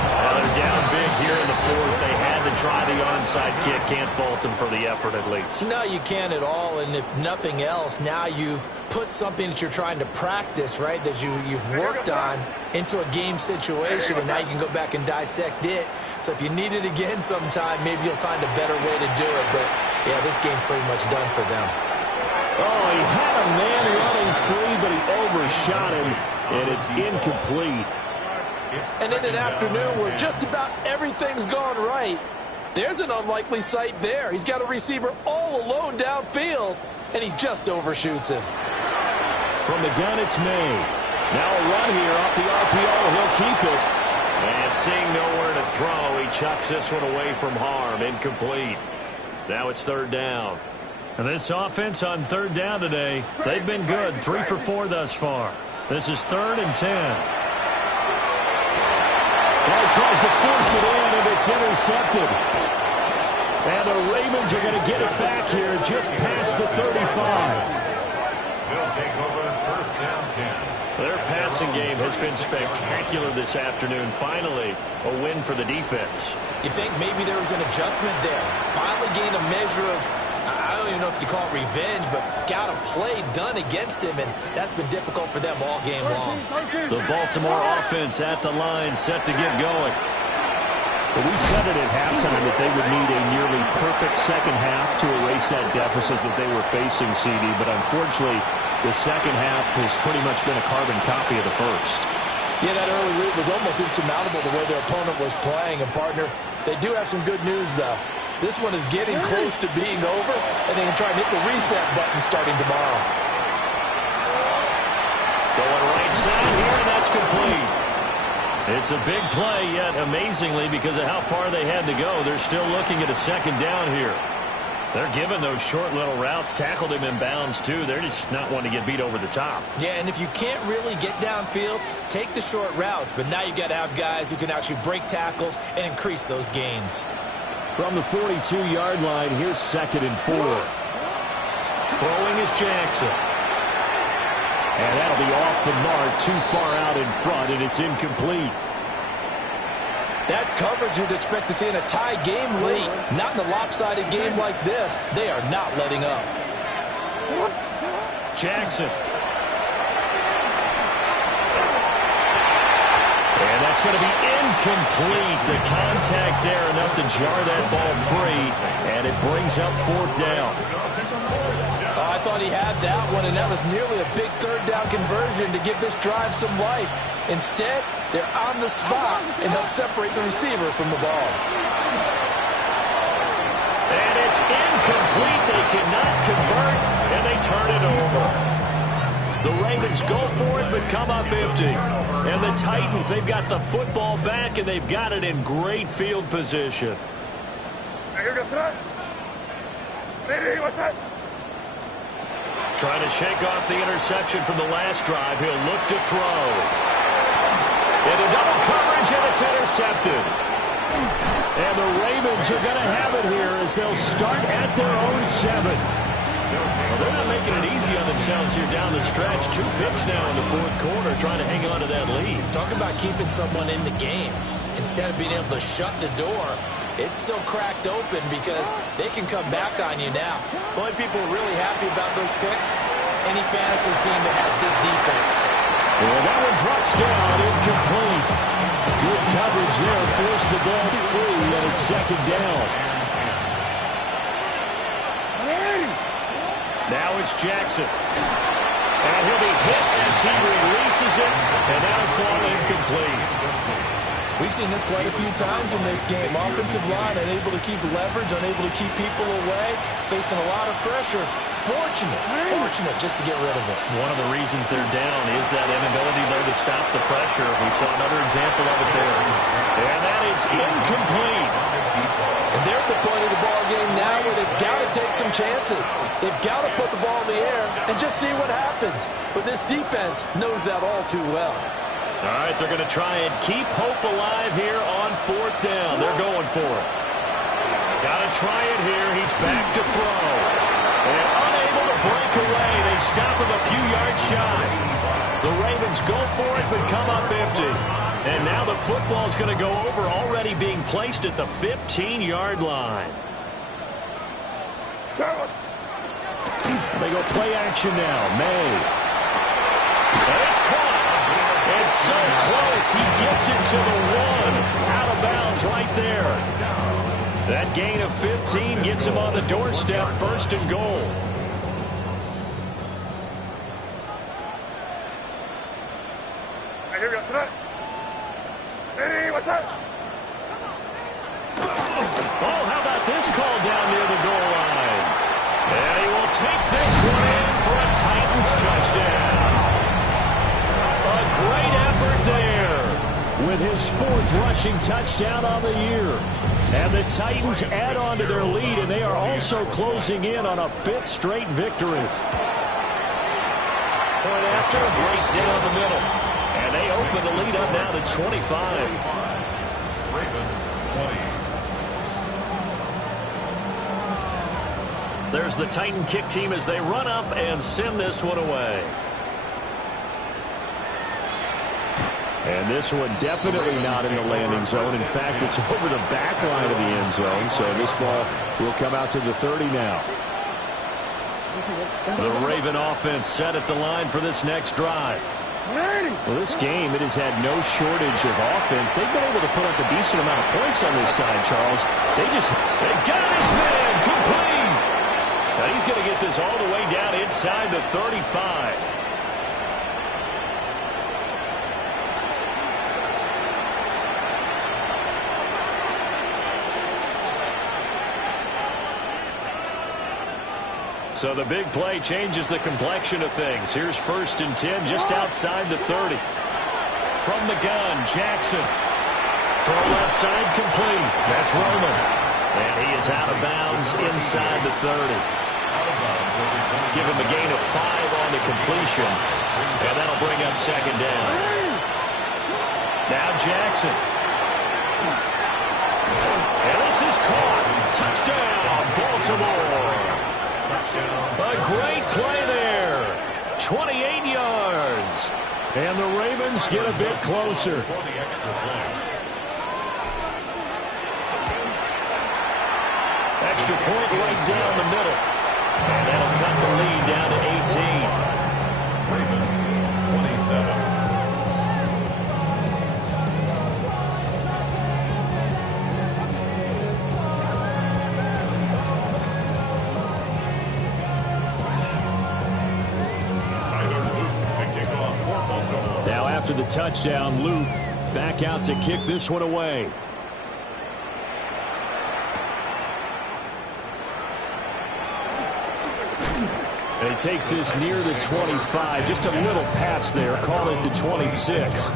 Now they're down big here in the 4th. They had to try the onside kick. Can't fault them for the effort at least. No, you can't at all. And if nothing else, now you've put something that you're trying to practice, right, that you've worked on into a game situation, and now you can go back and dissect it. So if you need it again sometime, maybe you'll find a better way to do it. But, yeah, this game's pretty much done for them. Oh, he had a man running free, but he overshot him, and it's incomplete. And in an afternoon where just about everything's gone right, there's an unlikely sight there. He's got a receiver all alone downfield, and he just overshoots him. From the gun, it's May. Now a run here off the RPO. He'll keep it. And seeing nowhere to throw, he chucks this one away from harm. Incomplete. Now it's 3rd down. And this offense on 3rd down today, they've been good. 3 for 4 thus far. This is 3rd and 10. Well, he tries to force it in, and it's intercepted. And the Ravens are going to get it back here just past the 35. They'll take over 1st down 10. Their passing game has been spectacular this afternoon. Finally, a win for the defense. You think maybe there was an adjustment there. Finally gained a measure of, I don't even know if you call it revenge, but got a play done against him, and that's been difficult for them all game long. The Baltimore offense at the line, set to get going. But we said it at halftime that they would need a nearly perfect second half to erase that deficit that they were facing, CD. But unfortunately, the second half has pretty much been a carbon copy of the first. Yeah, that early lead was almost insurmountable the way their opponent was playing. And, partner, they do have some good news, though. This one is getting close to being over, and they can try and hit the reset button starting tomorrow. Going right side here, and that's complete. It's a big play, yet amazingly, because of how far they had to go, they're still looking at a 2nd down here. They're giving those short little routes, tackled him in bounds, too. They're just not wanting to get beat over the top. Yeah, and if you can't really get downfield, take the short routes. But now you've got to have guys who can actually break tackles and increase those gains. From the 42-yard line, here's 2nd and 4. Throwing is Jackson. And that'll be off the mark, too far out in front, and it's incomplete. That's coverage you'd expect to see in a tie game late. Not in a lopsided game like this. They are not letting up. Jackson. And that's going to be incomplete. The contact there enough to jar that ball free, and it brings up 4th down. I thought he had that one, and that was nearly a big 3rd down conversion to give this drive some life. Instead, they're on the spot and help separate the receiver from the ball. And it's incomplete. They cannot convert, and they turn it over. The Ravens go for it, but come up empty. And the Titans, they've got the football back, and they've got it in great field position. Trying to shake off the interception from the last drive. He'll look to throw. Into double coverage, and it's intercepted. And the Ravens are going to have it here as they'll start at their own 7. Well, they're not making it easy on the themselves here down the stretch. 2 picks now in the fourth quarter, trying to hang on to that lead. Talk about keeping someone in the game. Instead of being able to shut the door, it's still cracked open because they can come back on you now. The only people really happy about those picks, any fantasy team that has this defense. Well, that one drops down, incomplete. Good coverage there, forced the ball free, and it's second down. Now it's Jackson. And he'll be hit as he releases it, and that'll fall incomplete. We've seen this quite a few times in this game. Offensive line unable to keep leverage, unable to keep people away, facing a lot of pressure. Fortunate just to get rid of it. One of the reasons they're down is that inability there to stop the pressure. We saw another example of it there. And that is incomplete. And they're at the point of the ball game now where they've got to take some chances. They've got to put the ball in the air and just see what happens. But this defense knows that all too well. All right, they're going to try and keep hope alive here on fourth down. They're going for it. Got to try it here. He's back to throw. And unable to break away. They stop him a few yards shy. The Ravens go for it but come up empty. And now the football's going to go over, already being placed at the 15-yard line. They go play action now. May. And it's caught. It's so close. He gets it to the 1. Out of bounds right there. That gain of 15 gets him on the doorstep, first and goal. Oh, how about this call down near the goal line? And he will take this one in for a Titans touchdown. A great effort there. With his 4th rushing touchdown on the year. And the Titans add on to their lead, and they are also closing in on a 5th straight victory. Point after, right down the middle. And they open the lead up now to 25. Ravens 20. There's the Titan kick team as they run up and send this one away. And this one definitely not in the landing zone. In fact, it's over the back line of the end zone. So this ball will come out to the 30 now. The Raven offense set at the line for this next drive. Well, this game, it has had no shortage of offense. They've been able to put up a decent amount of points on this side, Charles. They got his man complete. Now he's going to get this all the way down inside the 35. So the big play changes the complexion of things. Here's 1st and 10 just outside the 30. From the gun, Jackson. Throw left side complete. That's Roman. And he is out of bounds inside the 30. Give him a gain of 5 on the completion. And that'll bring up second down. Now Jackson. And this is caught. Touchdown, Baltimore. A great play there. 28 yards. And the Ravens get a bit closer. Extra point right down the middle. And that'll cut the lead down to 18. Ravens 27. After the touchdown, Luke back out to kick this one away. And he takes this near the 25. Just a little pass there. Call it the 26.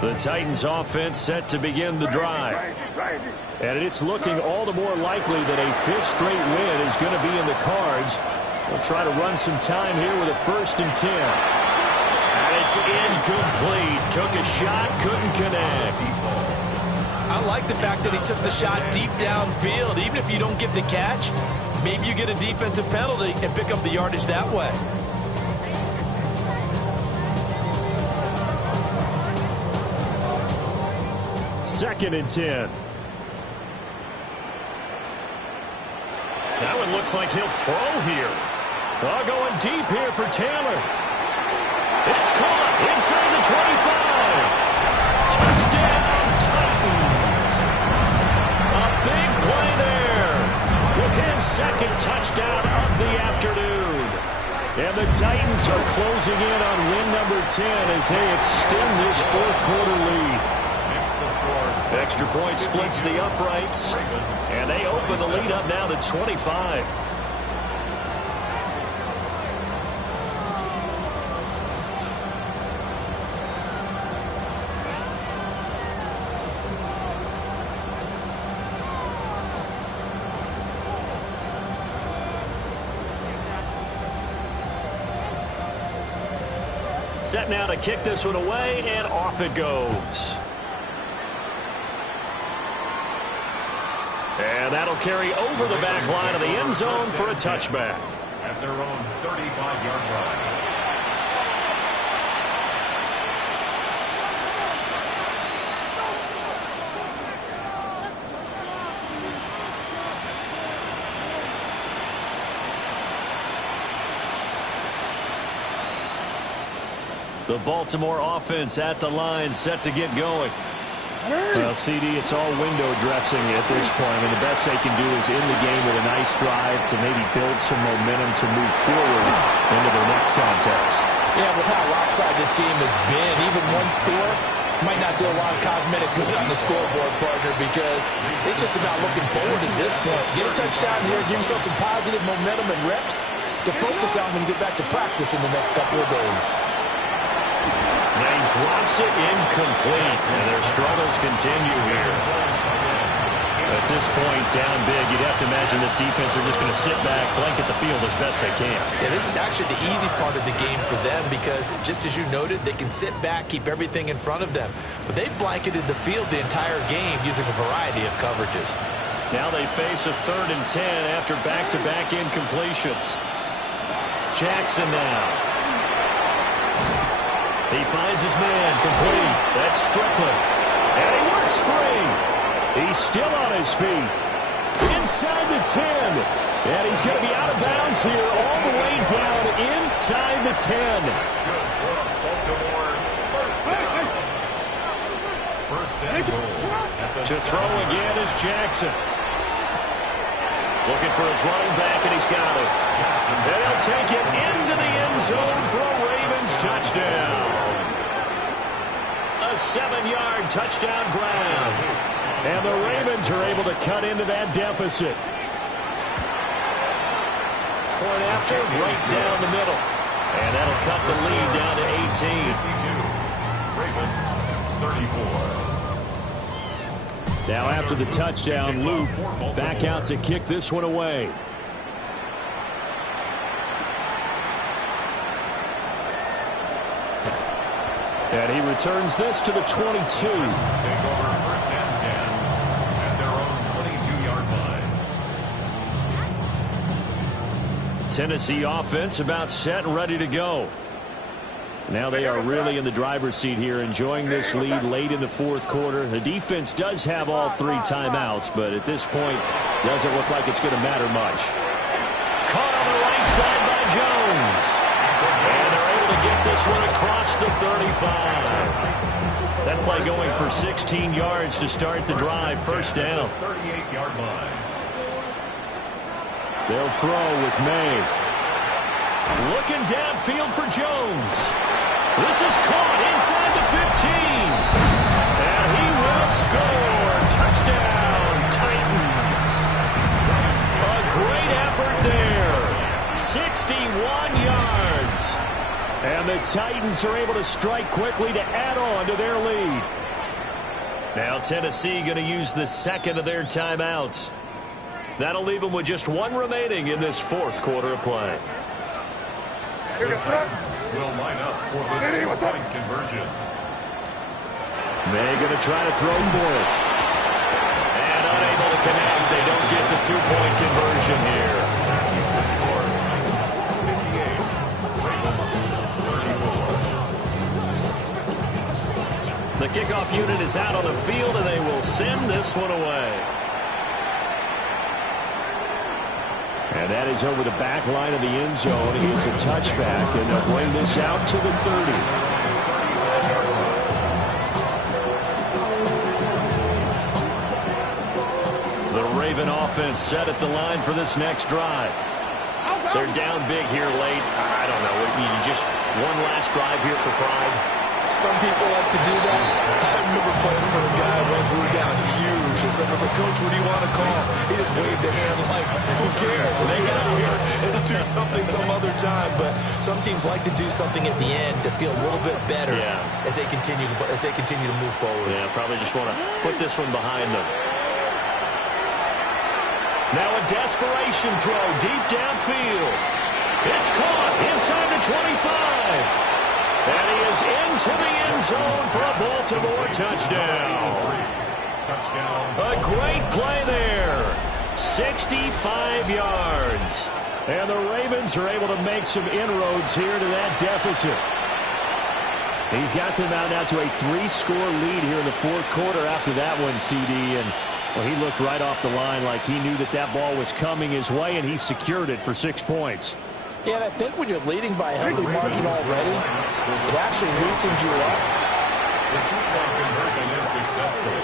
The Titans offense set to begin the drive. And it's looking all the more likely that a 5th straight win is going to be in the cards. They'll try to run some time here with a 1st and 10. And it's incomplete. Took a shot, couldn't connect. I like the fact that he took the shot deep downfield. Even if you don't get the catch, Maybe you get a defensive penalty and pick up the yardage that way. Second and 10. Now it looks like he'll throw here. Well, going deep here for Taylor. It's caught inside the 25. Touchdown, Titans. A big play there with his second touchdown of the afternoon. And the Titans are closing in on win number 10 as they extend this fourth quarter lead. Extra point splits the uprights, and they open the lead up now to 25. Set now to kick this one away, and off it goes. And that'll carry over the back line of the end zone for a touchback. At their own 35-yard line. The Baltimore offense at the line, set to get going. Well, CD, it's all window dressing at this point. I mean, the best they can do is end the game with a nice drive to maybe build some momentum to move forward into their next contest. Yeah, with how lopsided this game has been, even one score might not do a lot of cosmetic good on the scoreboard, partner, because it's just about looking forward at this point. Get a touchdown here, give yourself some positive momentum and reps to focus on when you get back to practice in the next couple of days. And he drops it incomplete, and their struggles continue here. At this point, down big, you'd have to imagine this defense are just going to sit back, blanket the field as best they can. Yeah, this is actually the easy part of the game for them because, just as you noted, they can sit back, keep everything in front of them. But they've blanketed the field the entire game using a variety of coverages. Now they face a 3rd and 10 after back-to-back incompletions. Jackson now. He finds his man complete. That's Strickland. And he works free. He's still on his feet. Inside the 10. And he's going to be out of bounds here all the way down inside the 10. Good for Baltimore. First and goal. To throw again is Jackson. Looking for his running back, and he's got it. And he'll take it into the end zone for a Ravens touchdown. A 7-yard touchdown grab. And the Ravens are able to cut into that deficit. Point after, right down the middle. And that'll cut the lead down to 18. Ravens, 34. Now after the touchdown, Luke back out to kick this one away. And he returns this to the 22. Take over first and 10 at their own 22-yard line. Tennessee offense about set and ready to go. Now they are really in the driver's seat here, enjoying this lead late in the fourth quarter. The defense does have all 3 timeouts, but at this point, doesn't look like it's going to matter much. Caught on the right side by Jones. And they're able to get this one across the 35. That play going for 16 yards to start the drive. First down. 38-yard line. They'll throw with May. Looking downfield for Jones. This is caught inside the 15. And he will score. Touchdown, Titans. A great effort there. 61 yards. And the Titans are able to strike quickly to add on to their lead. Now Tennessee going to use the second of their timeouts. That'll leave them with just 1 remaining in this fourth quarter of play. The Titans will line up for the 2-point conversion. May going to try to throw for it. And unable to connect. They don't get the 2-point conversion here. kickoff unit is out on the field, and they will send this one away. And that is over the back line of the end zone. It's a touchback, and they'll bring this out to the 30. The Raven offense set at the line for this next drive. They're down big here late. I don't know. You just one last drive here for pride. Some people like to do that. I remember playing for a guy once we were down huge. And someone was like, Coach, what do you want to call? He just waved a hand like, who cares? Let's get out of here and do something some other time. But some teams like to do something at the end to feel a little bit better as they continue to move forward. Yeah, probably just want to put this one behind them. Now a desperation throw deep downfield. It's caught inside the 25. And he is into the end zone for a Baltimore touchdown. A great play there. 65 yards. And the Ravens are able to make some inroads here to that deficit. He's got them out now to a 3-score lead here in the fourth quarter after that one, CD. And well, he looked right off the line like he knew that that ball was coming his way, and he secured it for 6 points. Yeah, and I think when you're leading by a healthy margin already, it actually loosens you up. The two-point conversion is successful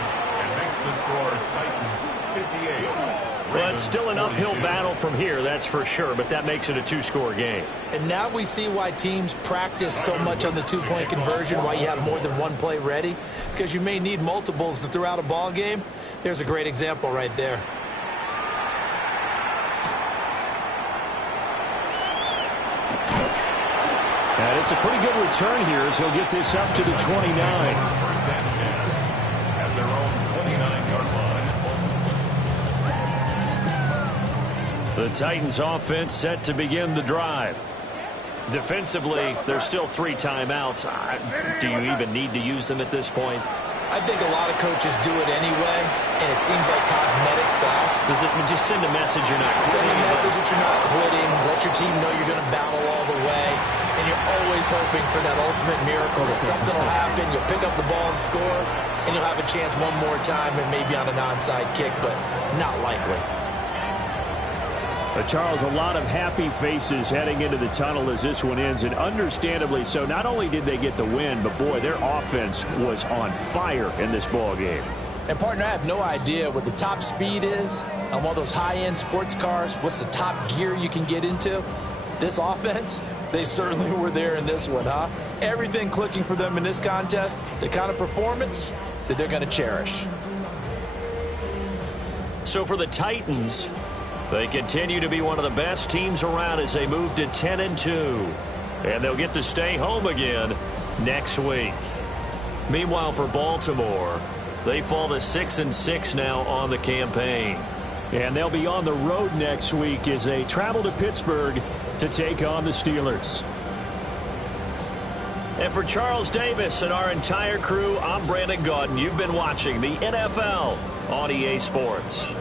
and makes the score Titans 58. Well, it's still an uphill battle from here, that's for sure, but that makes it a 2-score game. And now we see why teams practice so much on the two-point conversion, why you have more than one play ready, because you may need multiples to throw out a ball game. There's a great example right there. And it's a pretty good return here as he'll get this up to the 29. First and 10 at their own 29-yard line. The Titans offense set to begin the drive. Defensively, there's still 3 timeouts. Do you even need to use them at this point? I think a lot of coaches do it anyway, and it seems like cosmetics to us. Does it just send a message you're not quitting? Send a message that you're not quitting. Let your team know you're going to battle all the way. And you're always hoping for that ultimate miracle that something will happen. You'll pick up the ball and score, and you'll have a chance one more time and maybe on an onside kick, but not likely. Charles, a lot of happy faces heading into the tunnel as this one ends, and understandably so. Not only did they get the win, but boy, their offense was on fire in this ball game. And partner, I have no idea what the top speed is on one of those high-end sports cars. What's the top gear you can get into? This offense, they certainly were there in this one, huh? Everything clicking for them in this contest, the kind of performance that they're going to cherish. So for the Titans, they continue to be one of the best teams around as they move to 10-2. And they'll get to stay home again next week. Meanwhile, for Baltimore, they fall to 6-6 now on the campaign. And they'll be on the road next week as they travel to Pittsburgh to take on the Steelers. And for Charles Davis and our entire crew, I'm Brandon Gaudin. You've been watching the NFL on EA Sports.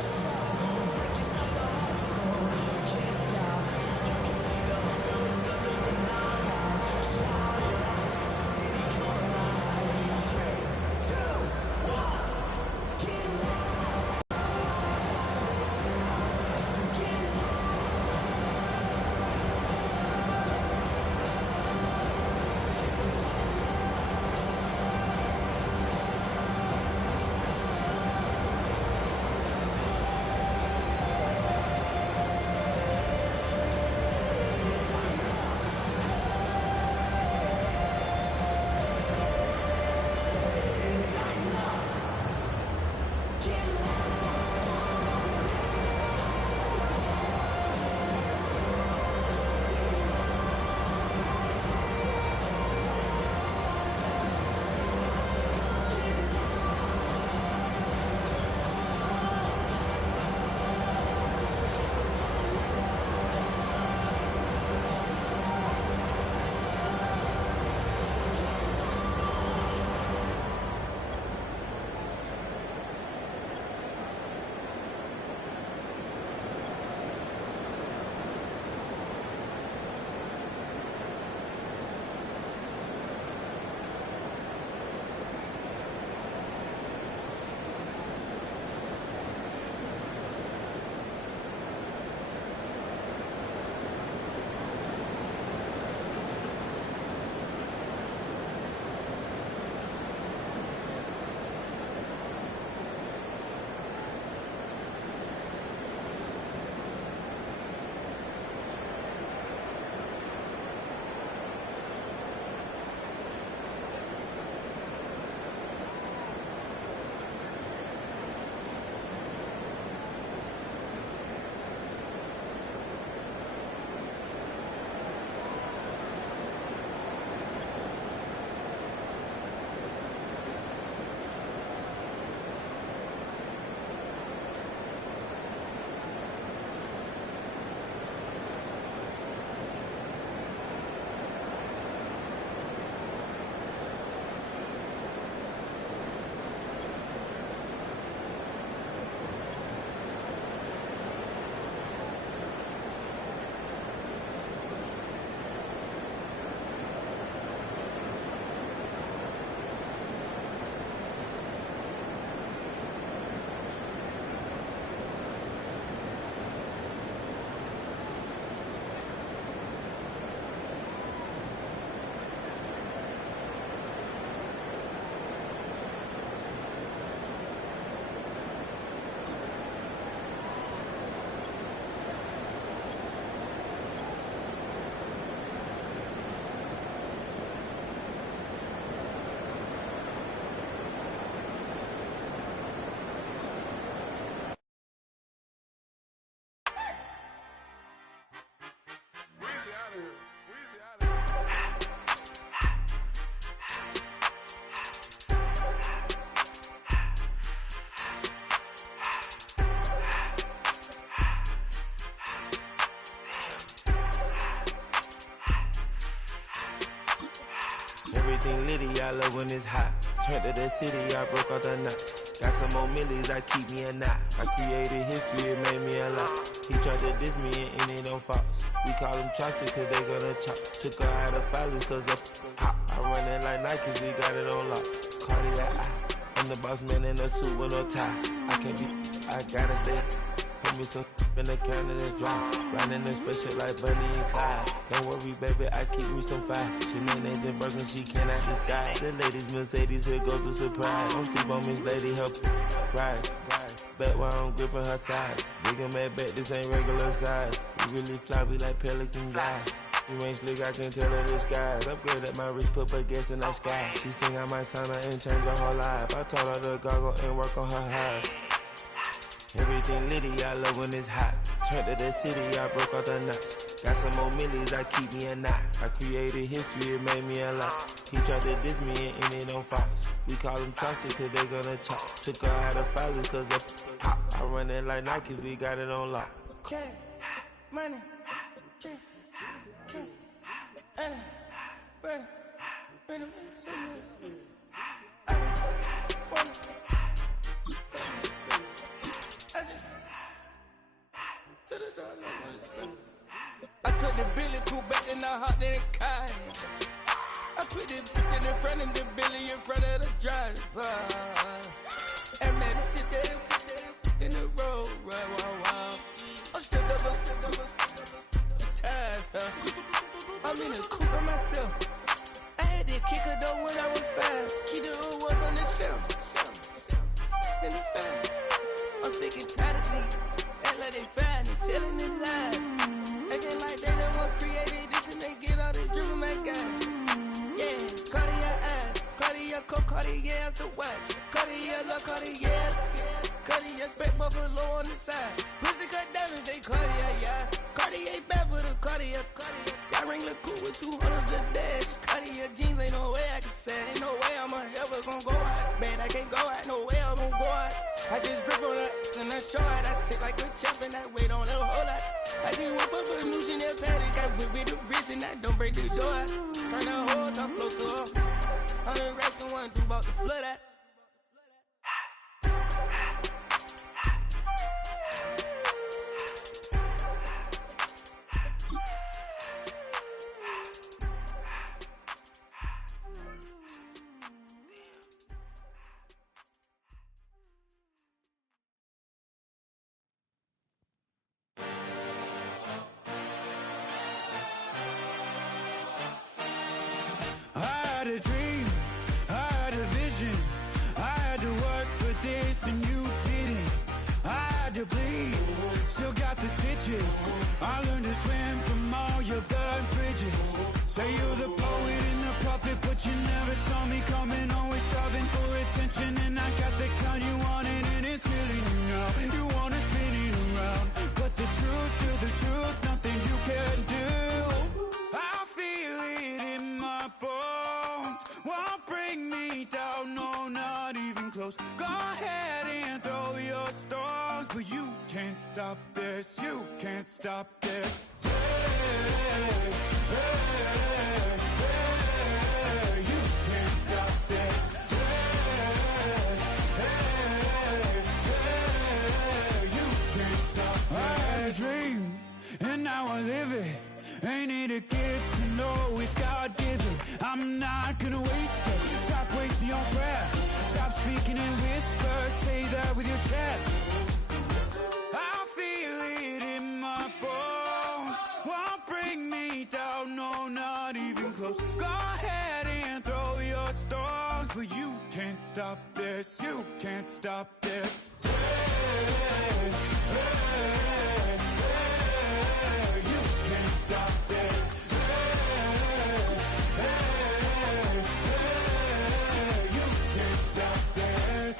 Everything litty, I love when it's hot. Turned to the city, I broke out the notch. Got some more millies, I keep me a knot. I created history, it made me a lot. He tried to diss me and it on Fox. We call him Chaucer cause they gonna chop. Took her out of filers cause of hot. I run it like Nike, we got it on lock. Cardiac, I'm the boss man in a suit with no tie. I can't be, I gotta stay. Put me some in the can and it's dry. Riding in spaceship like Bunny and Clyde. Don't worry, baby, I keep me some fire. She names and Birkin, she cannot decide. The ladies, Mercedes, here goes the surprise. Don't sleep on Miss Lady, help ride. Back while I'm gripping her side. Big and mad back, this ain't regular size. We really fly, we like pelican guys. You ain't slick, I can tell her the skies. Upgrade at my wrist, put her gas in the sky. She think I might sign her and change her whole life. I told her to goggle and work on her highs. Everything litty, I love when it's hot. Turned to the city, I broke out the notch. Got some more millies, I keep me a knot. I created history, it made me a lot. He tried to diss me and it on Fox. We call him Chaucer cause they gonna chop. Took her out of filers cause of hot. I run it like Nike, we got it on lock. Cash, money, cash, money, money, I took the Billy Cool back and I hopped in the car. I put the 50 in front of the Billy in front of the driver. And man, sit there in the road, right, wow. I'm still double, ties, I'm in the coupe by myself. I had to kick her though when I was 5. Keep the old ones on the shelf. In the fire. I'm sick and tired of me. Act like they find it, telling them lies. Acting like they the one created this and they get all this driven my guys. Yeah, Cartier eyes, Cartier coat, Cartier as the watch. Cartier love, Cartier, Cartier spec buffalo on the side. Pussy cut diamonds, they Cartier, yeah. Cartier bad for the Cartier. Sky ring look cool with 200 the dash. Cartier jeans, ain't no way I can say. Ain't no way I'm ever gonna go out. Man, I can't go out, no way I'm gonna go out. I just grip on her and I show out. I sit like a champ and I wait on a whole lot. I just whip up a new Chanel paddock. I whip with the wrist and I don't break the door out. Turn the whole top floor to her. 100 racks and 1 2 about to flood out. A dream, I had a vision. I had to work for this and you didn't. I had to bleed, still got the stitches. I learned to swim from all your burnt bridges. Say you're the poet and the prophet, but you never saw me coming. Always starving for attention, and I got the kind you wanted, and it's killing you now. You wanna spin it around, but the truth's still the truth. Nothing you can do. I feel it in my bones. Won't bring me down, no, not even close. Go ahead and throw your stones, but you can't stop this, you can't stop this. Hey, hey, hey, you can't stop this. Hey, hey, hey, you can't stop this. I had a dream, and now I live it. Ain't it a gift to know it's God-given? I'm not gonna waste it. Stop wasting your breath. Stop speaking in whispers. Say that with your chest. I feel it in my bones. Won't bring me down, no, not even close. Go ahead and throw your stones, but you can't stop this. You can't stop this. Hey, hey, hey, you can't stop this. Hey, hey, hey, you can't stop this.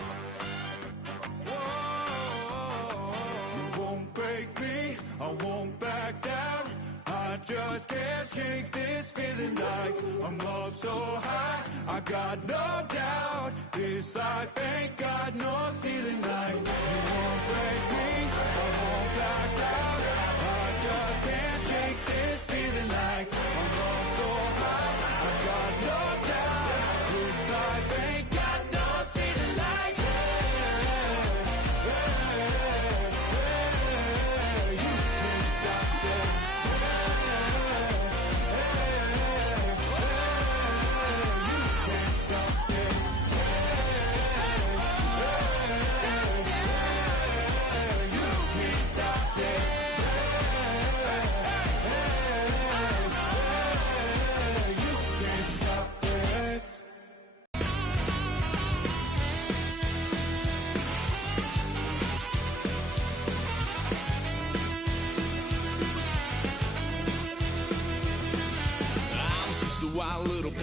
Whoa, you won't break me, I won't back down. I just can't shake this feeling like I'm up so high. I got no doubt this life ain't got no ceiling like. You won't break me, I won't back down. I just can't shake this feeling like I'm up so high. I got no doubt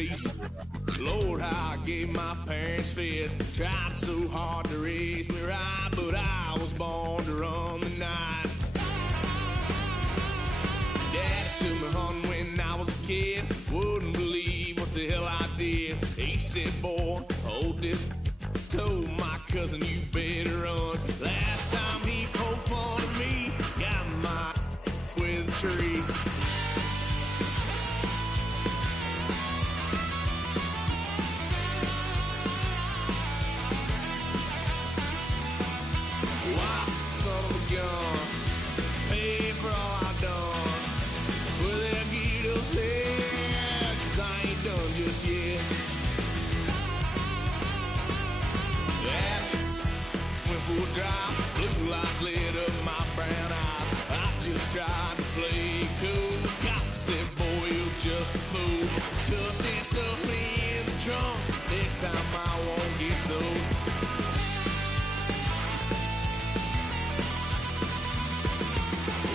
peace. Lord, how I gave my parents fits. Tried so hard to raise me right, but I was born to run the night. Dad took me home when I was a kid. Wouldn't believe what the hell I did. He said, boy, hold this. Told my cousin, you better run. Last time he poked fun at me, got my with a tree. Why, son of a gun, pay for all I done. That's where they'll get us head, 'cause I ain't done just yet. Went for a drive, blue lights lit up my brown eyes. I just tried to play cool. Cop said, boy, you're just a fool. Cuffed and stuffed me in the trunk. Next time I won't get sold.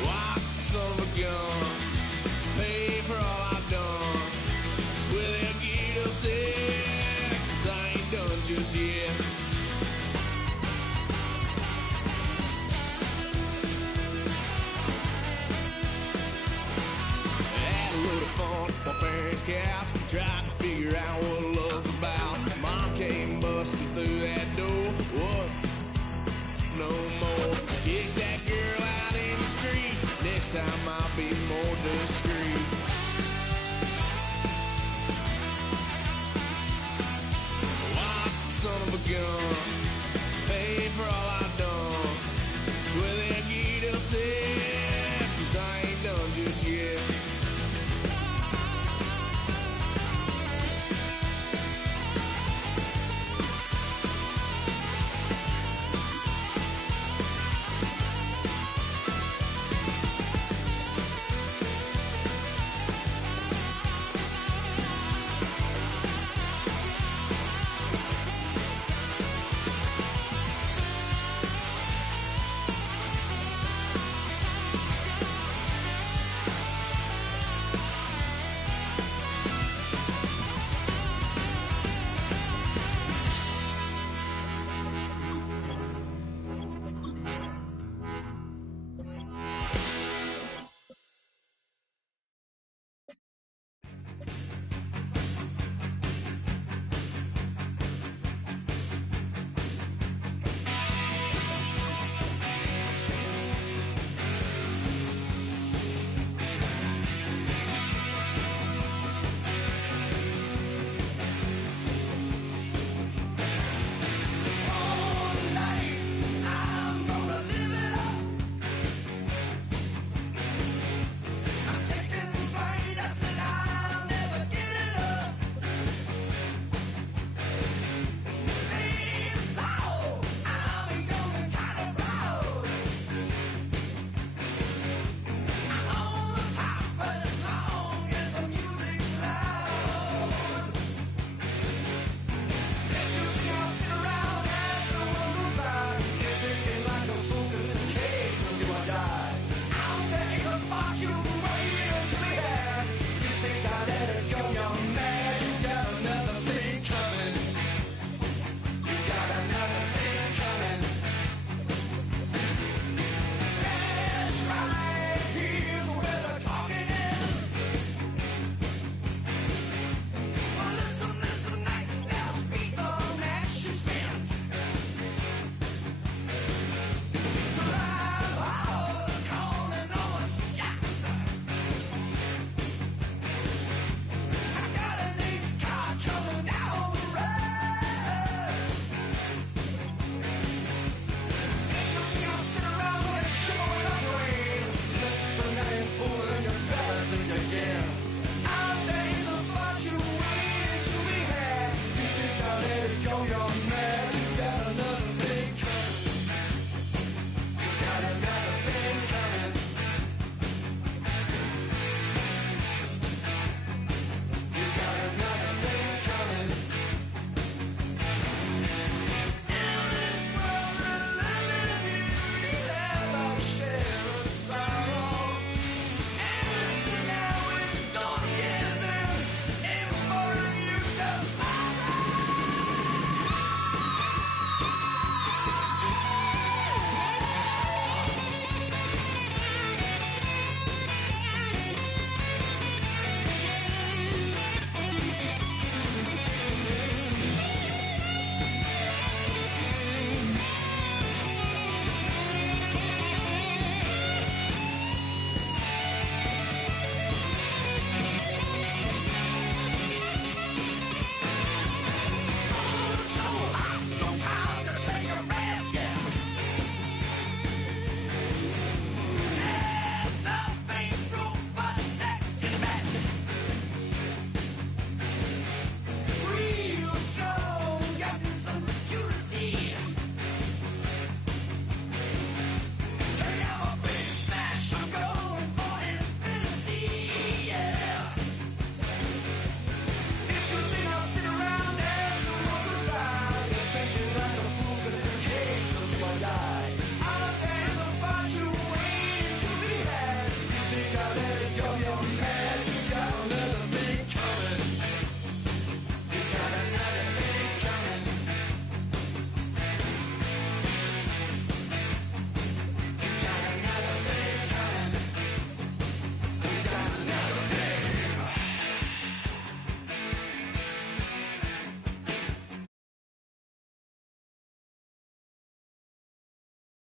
Why, son of a gun, pay for all I've done. Swear they'll get us there, 'cause I ain't done just yet. Fun at my parents' couch, tried to figure out what love's about. Mom came busting through that door. What? No more. Kick that girl out in the street. Next time I'll be more discreet. Why, son of a gun, pay for all I've done. Swear they'll get upset, 'cause I ain't done just yet.